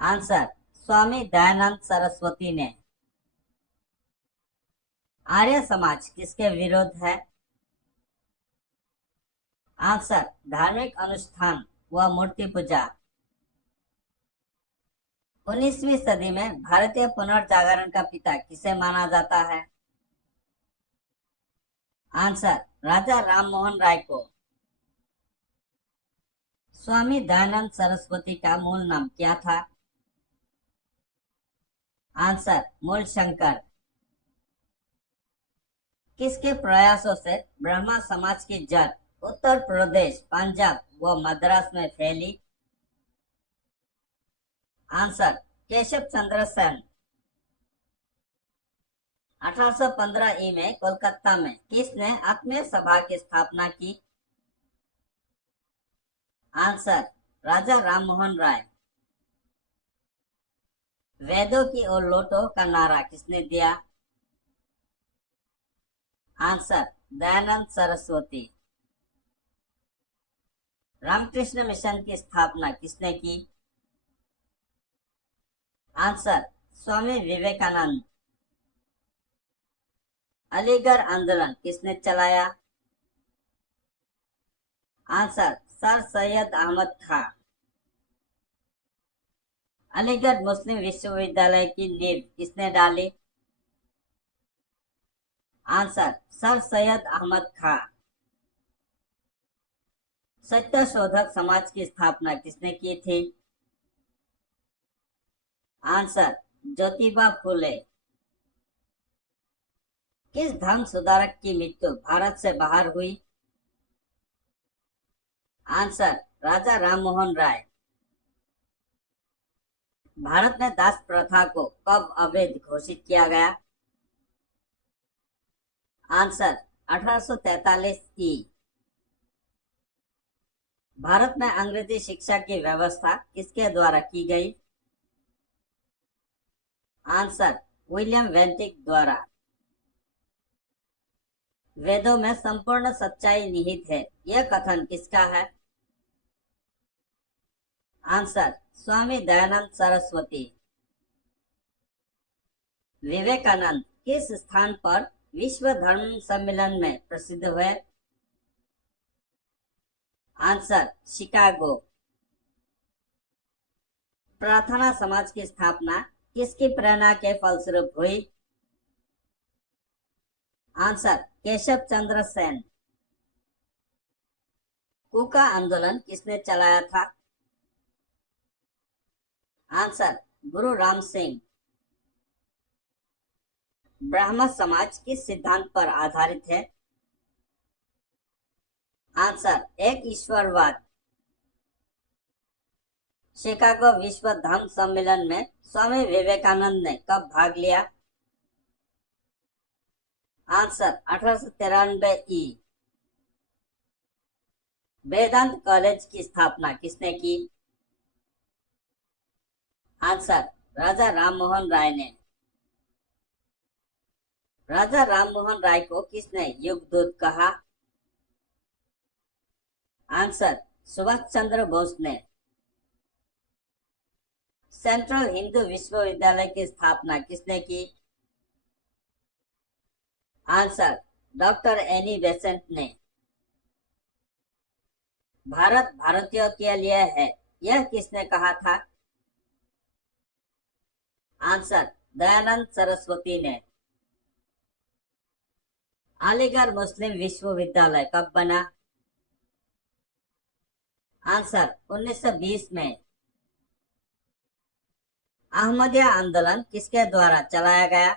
आंसर, स्वामी दयानंद सरस्वती ने। आर्य समाज किसके विरोध है? आंसर, धार्मिक अनुष्ठान व मूर्ति पूजा। 19वीं सदी में भारतीय पुनर्जागरण का पिता किसे माना जाता है? आंसर, राजा राममोहन राय को। स्वामी दयानंद सरस्वती का मूल नाम क्या था? आंसर, मूलशंकर। किसके प्रयासों से ब्रह्मा समाज की जड़ उत्तर प्रदेश, पंजाब व मद्रास में फैली? आंसर, केशव चंद्र सेन। 1815 ई में कोलकाता में किसने आत्मीय सभा की स्थापना की? आंसर, राजा राममोहन राय। वेदों की ओर लौटो का नारा किसने दिया? आंसर, दयानंद सरस्वती। रामकृष्ण मिशन की स्थापना किसने की? आंसर, स्वामी विवेकानंद। अलीगढ़ आंदोलन किसने चलाया? आंसर, सर सैयद अहमद खां। अलीगढ़ मुस्लिम विश्वविद्यालय की नींव किसने डाली? आंसर, सर सैयद अहमद खां। सत्यशोधक समाज की स्थापना किसने की थी? आंसर, ज्योतिबा फूले। किस धर्म सुधारक की मृत्यु भारत से बाहर हुई? आंसर, राजा राममोहन राय। भारत में दास प्रथा को कब अवैध घोषित किया गया? आंसर, 1843 ई। भारत में अंग्रेजी शिक्षा की व्यवस्था किसके द्वारा की गई? आंसर, विलियम बेंटिक द्वारा। वेदों में संपूर्ण सच्चाई निहित है, यह कथन किसका है? आंसर, स्वामी दयानंद सरस्वती। विवेकानंद किस स्थान पर विश्व धर्म सम्मेलन में प्रसिद्ध हुए? Answer, Chicago. प्रार्थना समाज की स्थापना किसकी प्रेरणा के फलस्वरूप हुई? आंसर, केशव चंद्र सेन। कूका आंदोलन किसने चलाया था? आंसर गुरु राम सिंह। ब्राह्मण समाज किस सिद्धांत पर आधारित है? आंसर एक ईश्वरवाद। शिकागो विश्व धम्म सम्मेलन में स्वामी विवेकानंद ने कब भाग लिया? आंसर 1893 ई। वेदांत कॉलेज की स्थापना किसने की? आंसर राजा राममोहन राय ने। राजा राममोहन राय को किसने युगदूत कहा? आंसर सुभाष चंद्र बोस ने। सेंट्रल हिंदू विश्वविद्यालय की स्थापना किसने की? आंसर डॉक्टर एनी बेसेंट ने। भारत भारतीयों के लिए है, यह किसने कहा था? आंसर दयानंद सरस्वती ने। अलीगढ़ मुस्लिम विश्वविद्यालय कब बना? आंसर 1920 में। अहमदिया आंदोलन किसके द्वारा चलाया गया?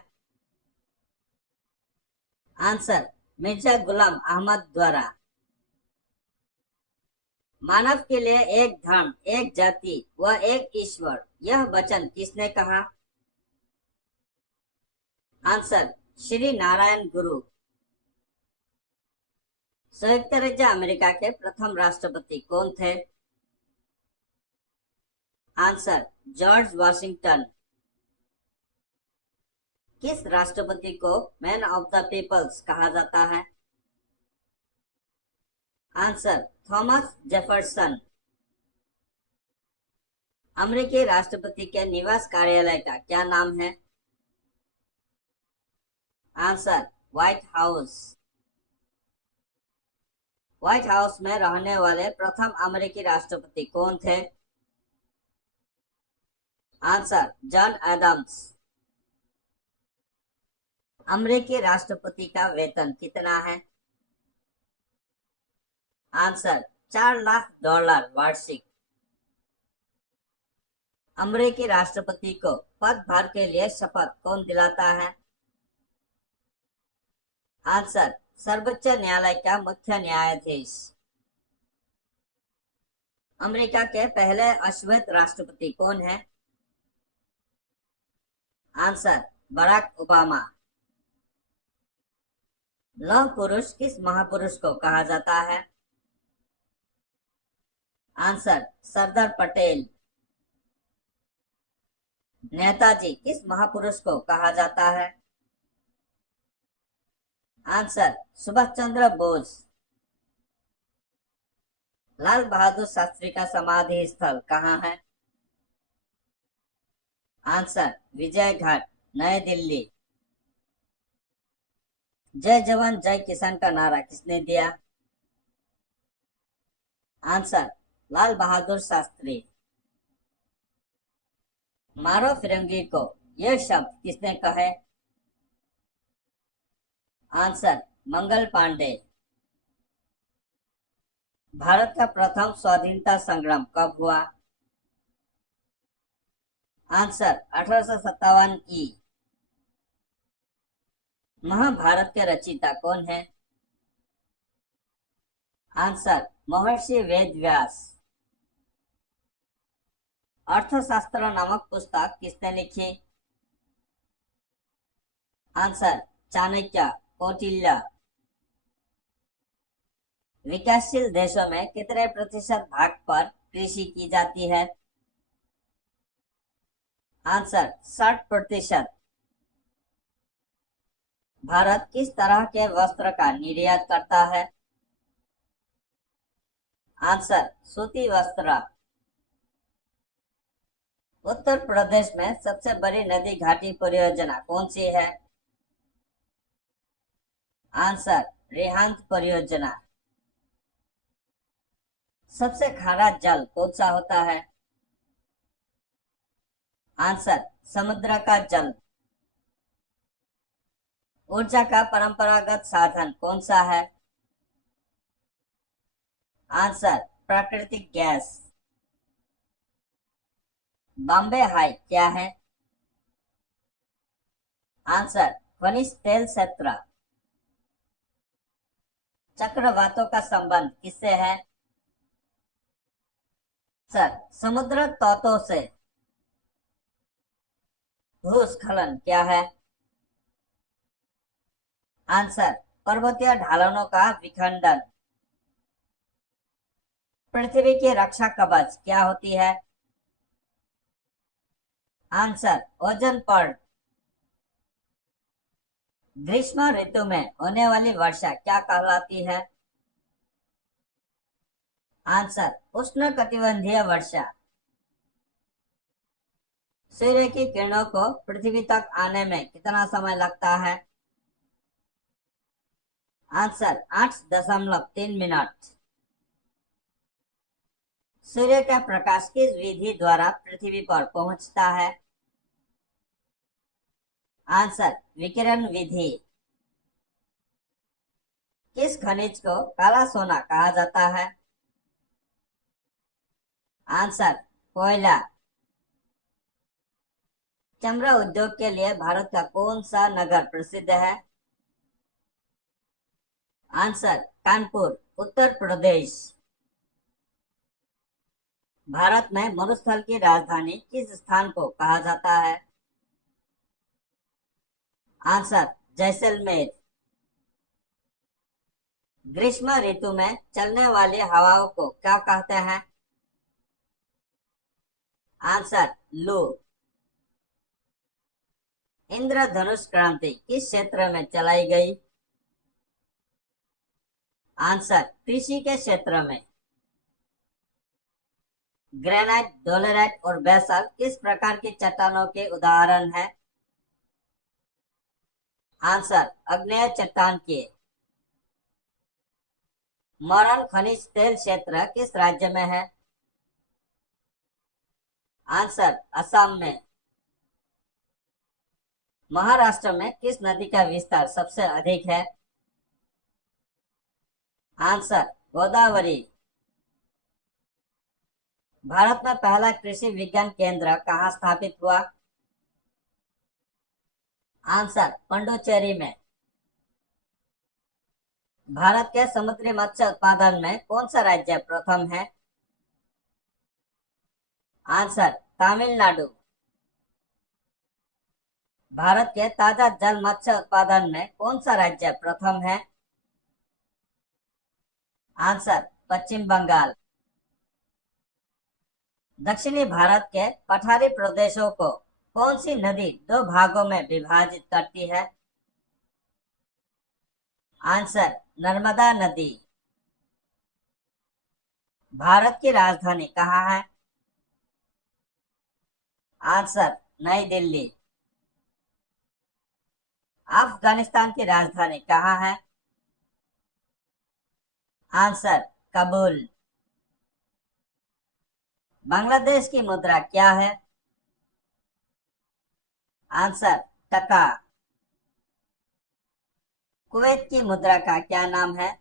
आंसर मिर्जा गुलाम अहमद द्वारा। मानव के लिए एक धर्म, एक जाति व एक ईश्वर, यह वचन किसने कहा? आंसर श्री नारायण गुरु। संयुक्त राज्य अमेरिका के प्रथम राष्ट्रपति कौन थे? Answer George Washington. किस राष्ट्रपति को मैन ऑफ द पीपल्स कहा जाता है? Answer Thomas Jefferson. अमेरिकी राष्ट्रपति के निवास कार्यालय का क्या नाम है? Answer White House. White House में रहने वाले प्रथम अमेरिकी राष्ट्रपति कौन थे? Answer John Adams. अमेरिकी राष्ट्रपति का वेतन कितना है? आंसर $4 लाख वार्षिक। अमेरिकी राष्ट्रपति को पदभार के लिए शपथ कौन दिलाता है? आंसर सर्वोच्च न्यायालय का मुख्य न्यायाधीश। अमेरिका के पहले अश्वेत राष्ट्रपति कौन है? Answer Barack Obama. लौह पुरुष किस महापुरुष को कहा जाता है? आंसर सरदार पटेल। नेताजी किस महापुरुष को कहा जाता है? आंसर सुभाष चंद्र बोस। लाल बहादुर शास्त्री का समाधि स्थल कहाँ है? आंसर विजय घाट, नई दिल्ली। जय जवान जय किसान का नारा किसने दिया? आंसर लाल बहादुर शास्त्री। मारो फिरंगी को यह शब्द किसने कहे? आंसर मंगल पांडे। भारत का प्रथम स्वाधीनता संग्राम कब हुआ? आंसर 1857 ई। महाभारत के रचयिता कौन है? आंसर महर्षि वेदव्यास। अर्थशास्त्र नामक पुस्तक किसने लिखी? आंसर चाणक्य, कौटिल्य। विकासशील देशों में कितने प्रतिशत भाग पर कृषि की जाती है? आंसर 60%। भारत किस तरह के वस्त्र का निर्यात करता है? आंसर सूती वस्त्र। उत्तर प्रदेश में सबसे बड़ी नदी घाटी परियोजना कौन सी है? आंसर रिहांद परियोजना। सबसे खारा जल कौन सा होता है? आंसर समुद्र का जल। ऊर्जा का परंपरागत साधन कौन सा है? आंसर प्राकृतिक गैस। बॉम्बे हाई क्या है? आंसर, खनिज तेल क्षेत्र। चक्रवातों का संबंध किससे है? सर, समुद्र तटों से। भूस्खलन क्या है? आंसर, पर्वतीय ढलानों का विखंडन। पृथ्वी की रक्षा कवच क्या होती है? आंसर, ओजोन परत। ग्रीष्म ऋतु में होने वाली वर्षा क्या कहलाती है? आंसर, उष्णकटिबंधीय वर्षा। सूर्य की किरणों को पृथ्वी तक आने में कितना समय लगता है? Answer, 8.3 minute. सूर्य का प्रकाश किस विधि द्वारा पृथ्वी पर पहुंचता है? आंसर, विकिरण विधि। किस खनिज को काला सोना कहा जाता है? आंसर, कोयला। चमड़ा उद्योग के लिए भारत का कौन सा नगर प्रसिद्ध है? आंसर, कानपुर, उत्तर प्रदेश। भारत में मरुस्थल की राजधानी किस स्थान को कहा जाता है? आंसर, जैसलमेर। ग्रीष्म ऋतु में चलने वाली हवाओं को क्या कहते हैं? आंसर, लू। इंद्रधनुष क्रांति किस क्षेत्र में चलाई गई? आंसर, कृषि के क्षेत्र में। ग्रेनाइट, डोलेराइट और बेसाल्ट किस प्रकार की चट्टानों के उदाहरण हैं? आंसर, आग्नेय चट्टान के। मोरन खनिज तेल क्षेत्र किस राज्य में है? आंसर, असम में। महाराष्ट्र में किस नदी का विस्तार सबसे अधिक है? आंसर, गोदावरी। भारत में पहला कृषि विज्ञान केंद्र कहाँ स्थापित हुआ? आंसर, पुडुचेरी में। भारत के समुद्री मत्स्य उत्पादन में कौन सा राज्य प्रथम है? आंसर, तमिलनाडु। भारत के ताजा जल मत्स्य उत्पादन में कौन सा राज्य प्रथम है? आंसर, पश्चिम बंगाल। दक्षिणी भारत के पठारी प्रदेशों को कौन सी नदी दो भागों में विभाजित करती है? आंसर, नर्मदा नदी। भारत की राजधानी कहाँ है? आंसर, नई दिल्ली। अफगानिस्तान की राजधानी कहाँ है? आंसर, काबुल। बांग्लादेश की मुद्रा क्या है? आंसर, टका। कुवैत की मुद्रा का क्या नाम है?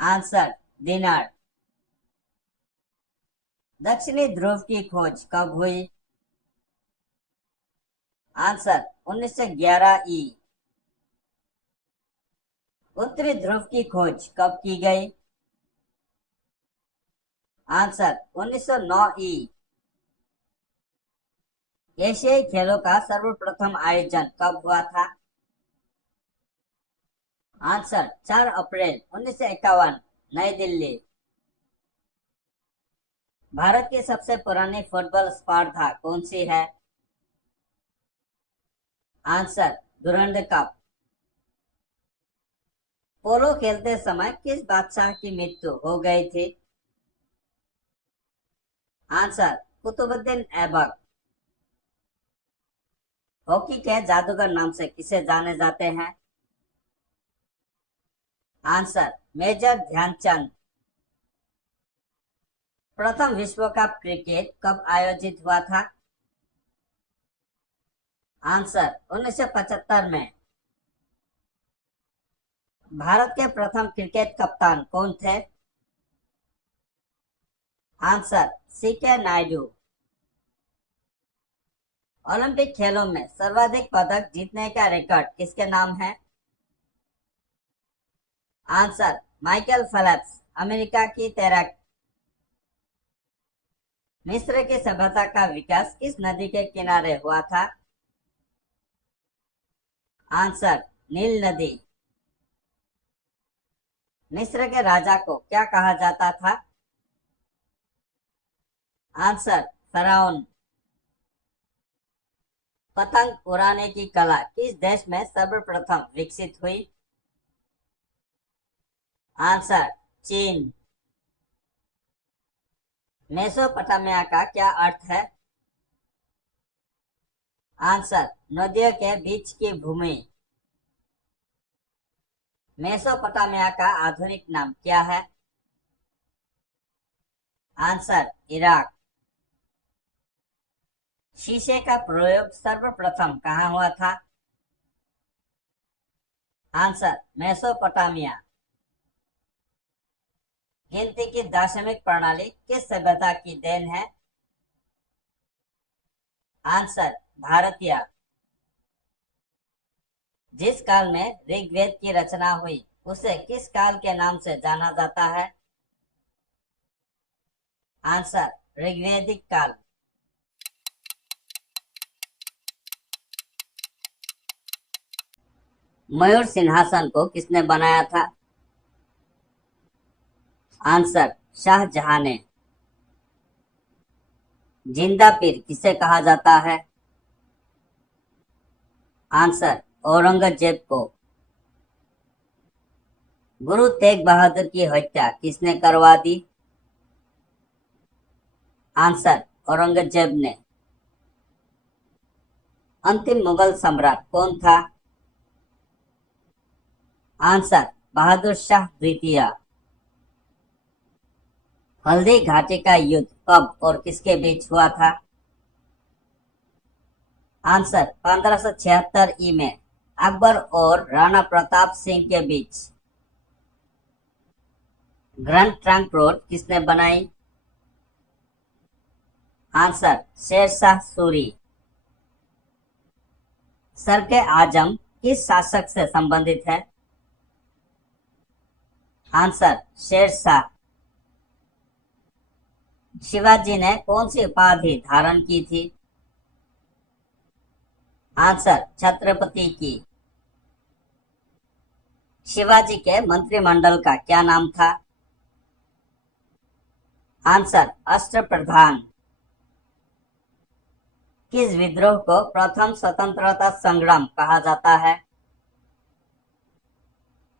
आंसर, दिनार। दक्षिणी ध्रुव की खोज कब हुई? आंसर, 1911 ई। उत्तरी ध्रुव की खोज कब की गई? आंसर, 1909 ई। एशियाई खेलों का सर्वप्रथम आयोजन कब हुआ था? आंसर, 4 अप्रैल 1951, नई दिल्ली। भारत की सबसे पुरानी फुटबॉल स्पर्धा कौन सी है? Answer, Durand cup. पोलो खेलते समय किस बादशाह की मृत्यु हो गई थी? आंसर, कुतुबुद्दीन ऐबक। हॉकी के जादूगर नाम से किसे जाने जाते हैं? Answer, major Dhyan Chand. प्रथम विश्व कप क्रिकेट कब आयोजित हुआ था? आंसर, 1975 में। भारत के प्रथम क्रिकेट कप्तान कौन थे? Answer, C K Naidu. ओलंपिक खेलों में सर्वाधिक पदक जीतने का रिकॉर्ड किसके नाम है? आंसर माइकल फेल्प्स, अमेरिका की तैराक। मिस्र की सभ्यता का विकास किस नदी के किनारे हुआ था? आंसर नील नदी। मिस्र के राजा को क्या कहा जाता था? आंसर फराउन। पतंग उड़ाने की कला किस देश में सर्वप्रथम विकसित हुई? आंसर चीन। मेसोपोटामिया का क्या अर्थ है? आंसर नदियों के बीच की भूमि। मेसोपोटामिया का आधुनिक नाम क्या है? Answer Iraq. शीशे का प्रयोग सर्वप्रथम कहाँ हुआ था? Answer Mesopotamia. गिनती की दार्शनिक प्रणाली किस सभ्यता की देन है? आंसर भारतीय। जिस काल में ऋग्वेद की रचना हुई उसे किस काल के नाम से जाना जाता है? आंसर ऋग्वेदिक काल। मयूर सिंहासन को किसने बनाया था? आंसर शाहजहां ने। जिंदा पीर किसे कहा जाता है? आंसर औरंगजेब को। गुरु तेग बहादुर की हत्या किसने करवा दी? आंसर औरंगजेब ने। अंतिम मुगल सम्राट कौन था? आंसर बहादुर शाह द्वितीय। हल्दी घाटी का युद्ध कब और किसके बीच हुआ था? आंसर 1576 ई में अकबर और राणा प्रताप सिंह के बीच। ग्रैंड ट्रंक रोड किसने बनाई? आंसर शेरशाह सूरी। सर के आजम किस शासक से संबंधित है? आंसर शेरशाह। शिवाजी ने कौन सी उपाधि धारण की थी? आंसर छत्रपति की। शिवाजी के मंत्रिमंडल का क्या नाम था? आंसर अष्टप्रधान। किस विद्रोह को प्रथम स्वतंत्रता संग्राम कहा जाता है?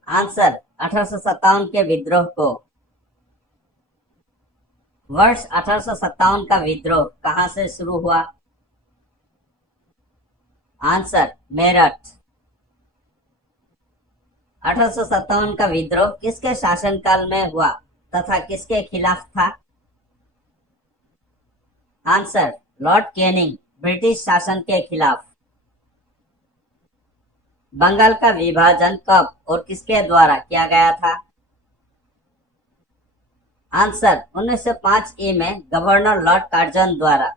आंसर 1857 के विद्रोह को। वर्ष 1857 का विद्रोह कहां से शुरू हुआ? आंसर मेरठ। 1857 का विद्रोह किसके शासनकाल में हुआ तथा किसके खिलाफ था? आंसर लॉर्ड कैनिंग, ब्रिटिश शासन के खिलाफ। बंगाल का विभाजन कब और किसके द्वारा किया गया था? आंसर 1905 ई में गवर्नर लॉर्ड कार्जन द्वारा।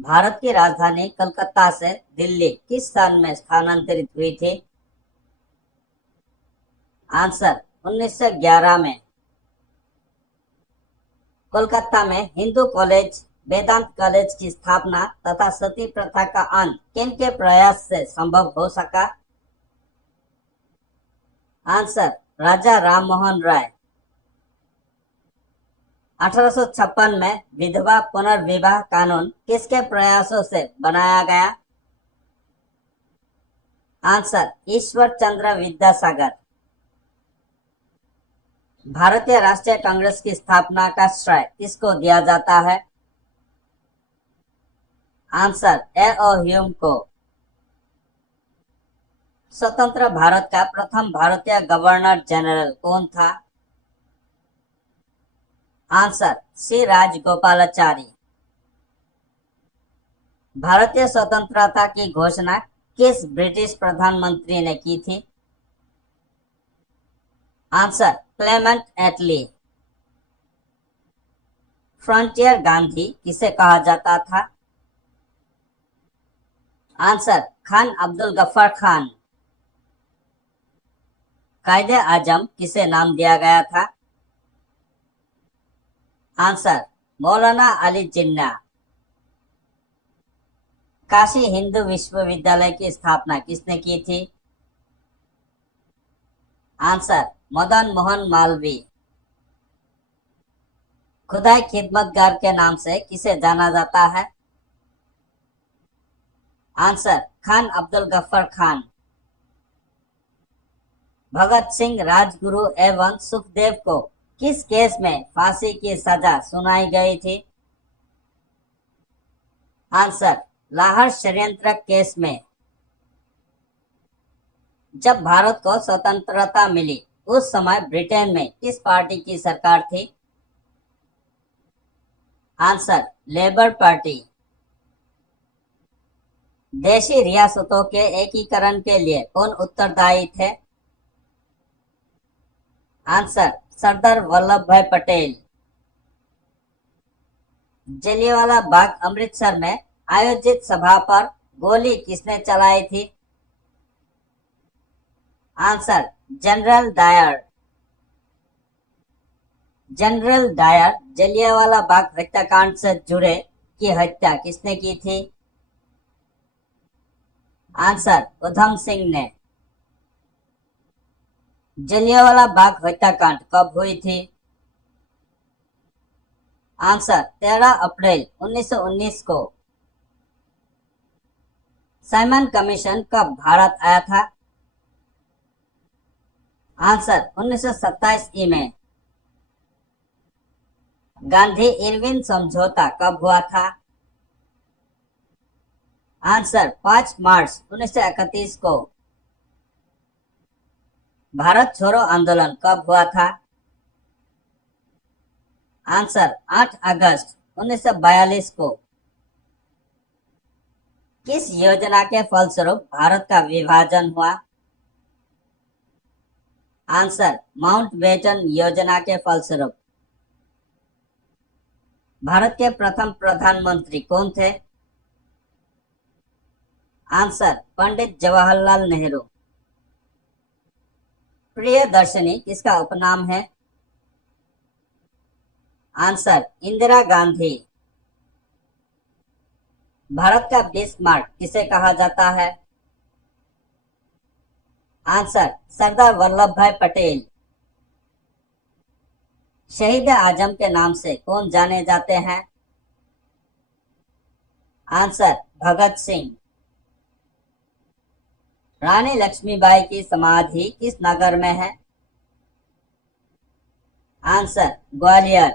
भारत की राजधानी कलकत्ता से दिल्ली किस सन में स्थानांतरित हुई थी? आंसर 1911 में। कोलकाता में हिंदू कॉलेज, वेदांत कॉलेज की स्थापना तथा सती प्रथा का अंत किनके प्रयास से संभव हो सका? आंसर राजा राममोहन राय। 1856 में विधवा पुनर्विवाह कानून किसके प्रयासों से बनाया गया? आंसर ईश्वर चंद्र विद्यासागर। भारतीय राष्ट्रीय कांग्रेस की स्थापना का श्रेय किसको दिया जाता है? Answer A.O.. ह्यूम को। स्वतंत्र भारत का प्रथम भारतीय गवर्नर जनरल कौन था? Answer C Rajagopalachari. भारतीय स्वतंत्रता की घोषणा किस ब्रिटिश प्रधानमंत्री ने की थी? आंसर क्लेमेंट एटली। फ्रंटियर गांधी किसे कहा जाता था? आंसर, खान अब्दुल गफ्फार खान। कायदे आजम किसे नाम दिया गया था? आंसर, मौलाना अली जिन्ना। काशी हिंदू विश्वविद्यालय की स्थापना किसने की थी? आंसर, मदन मोहन मालवीय। खुदाई खिदमतगार के नाम से किसे जाना जाता है? आंसर, खान अब्दुल गफ्फार खान। भगत सिंह, राजगुरु एवं सुखदेव को किस केस में फांसी की सजा सुनाई गई थी? आंसर, लाहौर षड्यंत्र केस में। जब भारत को स्वतंत्रता मिली उस समय ब्रिटेन में किस पार्टी की सरकार थी? Answer, labour party. देशी रियासतों के एकीकरण के लिए कौन उत्तरदायी थे? आंसर, सरदार वल्लभ भाई पटेल। जलियांवाला बाग अमृतसर में आयोजित सभा पर गोली किसने चलाई थी? Answer, general Dyer. General Dyer Jallianwala Bagh हत्याकांड से जुड़े की हत्या किसने की थी? आंसर, उधम सिंह ने। जलियांवाला बाग हत्याकांड कब हुई थी? आंसर, 13 अप्रैल 1919 को। साइमन कमीशन कब भारत आया था? आंसर, 1927 में। गांधी इरविन समझौता कब हुआ था? आंसर, 5 मार्च 1931 को। भारत छोड़ो आंदोलन कब हुआ था? आंसर, 8 अगस्त 1942 को। किस योजना के फलस्वरूप भारत का विभाजन हुआ? आंसर, माउंटबेटन योजना के फलस्वरूप। भारत के प्रथम प्रधानमंत्री कौन थे? आंसर, पंडित जवाहरलाल नेहरू। प्रियदर्शनी किसका उपनाम है? आंसर, इंदिरा गांधी। भारत का बिस्मार्क किसे कहा जाता है? आंसर, सरदार वल्लभ भाई पटेल। शहीद आजम के नाम से कौन जाने जाते हैं? आंसर, भगत सिंह। रानी लक्ष्मीबाई की समाधि किस नगर में है? आंसर, ग्वालियर।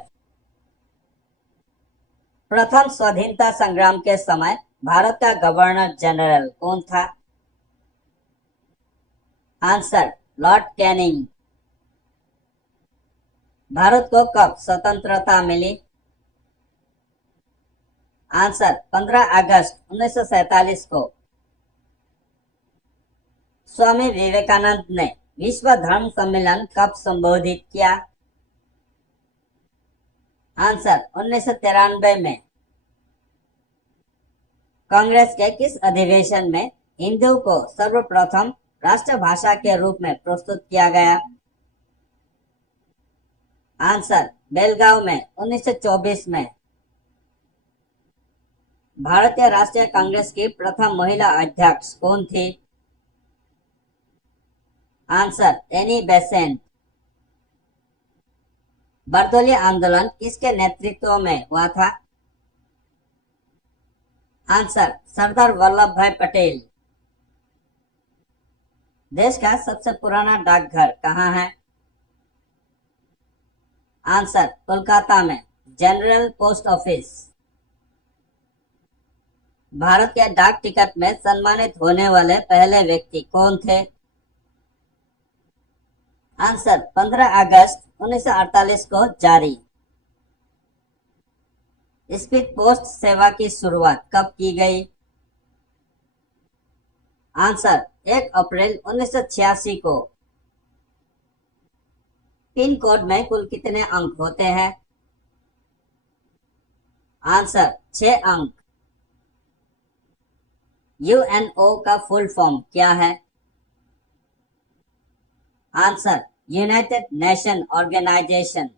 प्रथम स्वाधीनता संग्राम के समय भारत का गवर्नर जनरल कौन था? Answer, Lord Canning. भारत को कब स्वतंत्रता मिली? आंसर, 15 अगस्त 1947 को। स्वामी विवेकानंद ने विश्व धर्म सम्मेलन कब संबोधित किया? आंसर, 1993 में। कांग्रेस के किस अधिवेशन में हिंदू को सर्वप्रथम राष्ट्रभाषा के रूप में प्रस्तुत किया गया? आंसर, बेलगांव में 1924 में। भारतीय राष्ट्रीय कांग्रेस की प्रथम महिला अध्यक्ष कौन थी? Answer, Annie Besant. बरदौली आंदोलन किसके नेतृत्व में हुआ था? आंसर, सरदार वल्लभ भाई पटेल। देश का सबसे पुराना डाकघर कहाँ है? आंसर, कोलकाता में, जनरल पोस्ट ऑफिस। भारत के डाक टिकट में सम्मानित होने वाले पहले व्यक्ति कौन थे? आंसर, 15 अगस्त 1948 को जारी। स्पीड पोस्ट सेवा की शुरुआत कब की गई? आंसर, 1 अप्रैल 1986 को। पिन कोड में कुल कितने अंक होते हैं? आंसर 6 अंक। यूएनओ का फुल फॉर्म क्या है? Answer United Nation Organisation.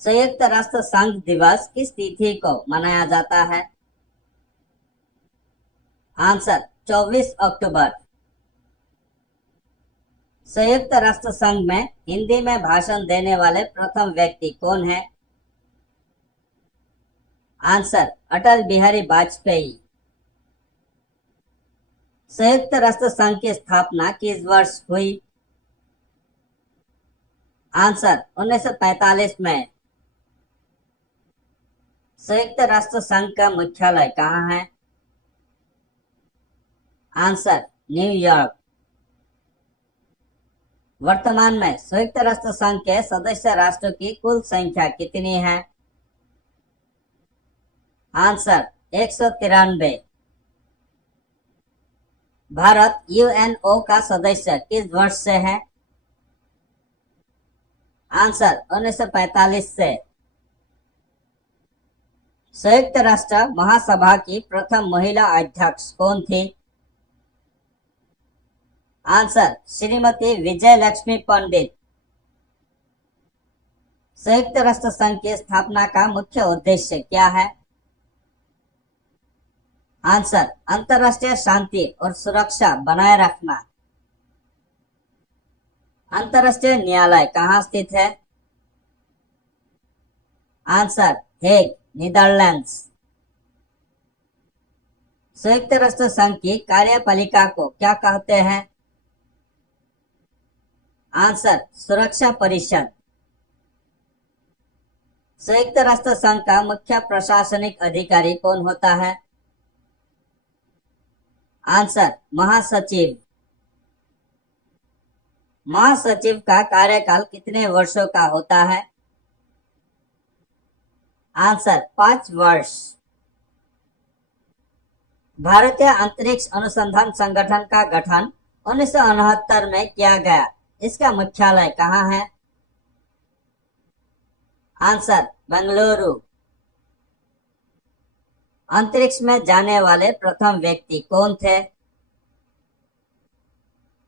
संयुक्त राष्ट्र संघ दिवस किस तिथि को मनाया जाता है? आंसर 24 अक्टूबर। संयुक्त राष्ट्र संघ में हिंदी में भाषण देने वाले प्रथम व्यक्ति कौन है? आंसर अटल बिहारी वाजपेयी। संयुक्त राष्ट्र संघ की स्थापना किस वर्ष हुई? आंसर 1945 में। संयुक्त राष्ट्र संघ का मुख्यालय कहाँ है? Answer New York. वर्तमान में संयुक्त राष्ट्र संघ के सदस्य राष्ट्रों की कुल संख्या कितनी है? आंसर 193। भारत यूएनओ का सदस्य किस वर्ष से है? आंसर 1945 से। संयुक्त राष्ट्र महासभा की प्रथम महिला अध्यक्ष कौन थी? आंसर श्रीमती विजय लक्ष्मी पंडित। संयुक्त राष्ट्र संघ की स्थापना का मुख्य उद्देश्य क्या है? आंसर अंतर्राष्ट्रीय शांति और सुरक्षा बनाए रखना। अंतर्राष्ट्रीय न्यायालय कहाँ स्थित है? Answer Hague, Netherlands. संयुक्त राष्ट्र संघ की कार्यपालिका को क्या कहते हैं? आंसर सुरक्षा परिषद। संयुक्त राष्ट्र संघ का मुख्य प्रशासनिक अधिकारी कौन होता है? आंसर महासचिव। महासचिव का कार्यकाल कितने वर्षों का होता है? आंसर 5 वर्ष। भारतीय अंतरिक्ष अनुसंधान संगठन का गठन 1969 में किया गया। इसका मुख्यालय कहाँ है? आंसर बेंगलुरु। अंतरिक्ष में जाने वाले प्रथम व्यक्ति कौन थे?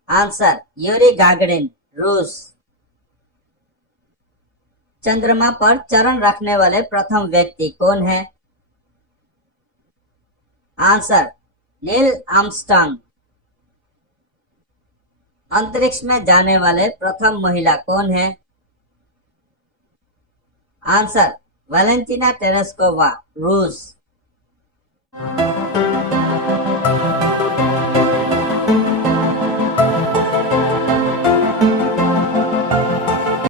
आंसर यूरी गागरिन, रूस। चंद्रमा पर चरण रखने वाले प्रथम व्यक्ति कौन है? Answer Neil Armstrong. अंतरिक्ष में जाने वाले प्रथम महिला कौन है? आंसर वैलेंटिना तेरेस्कोवा, रूस।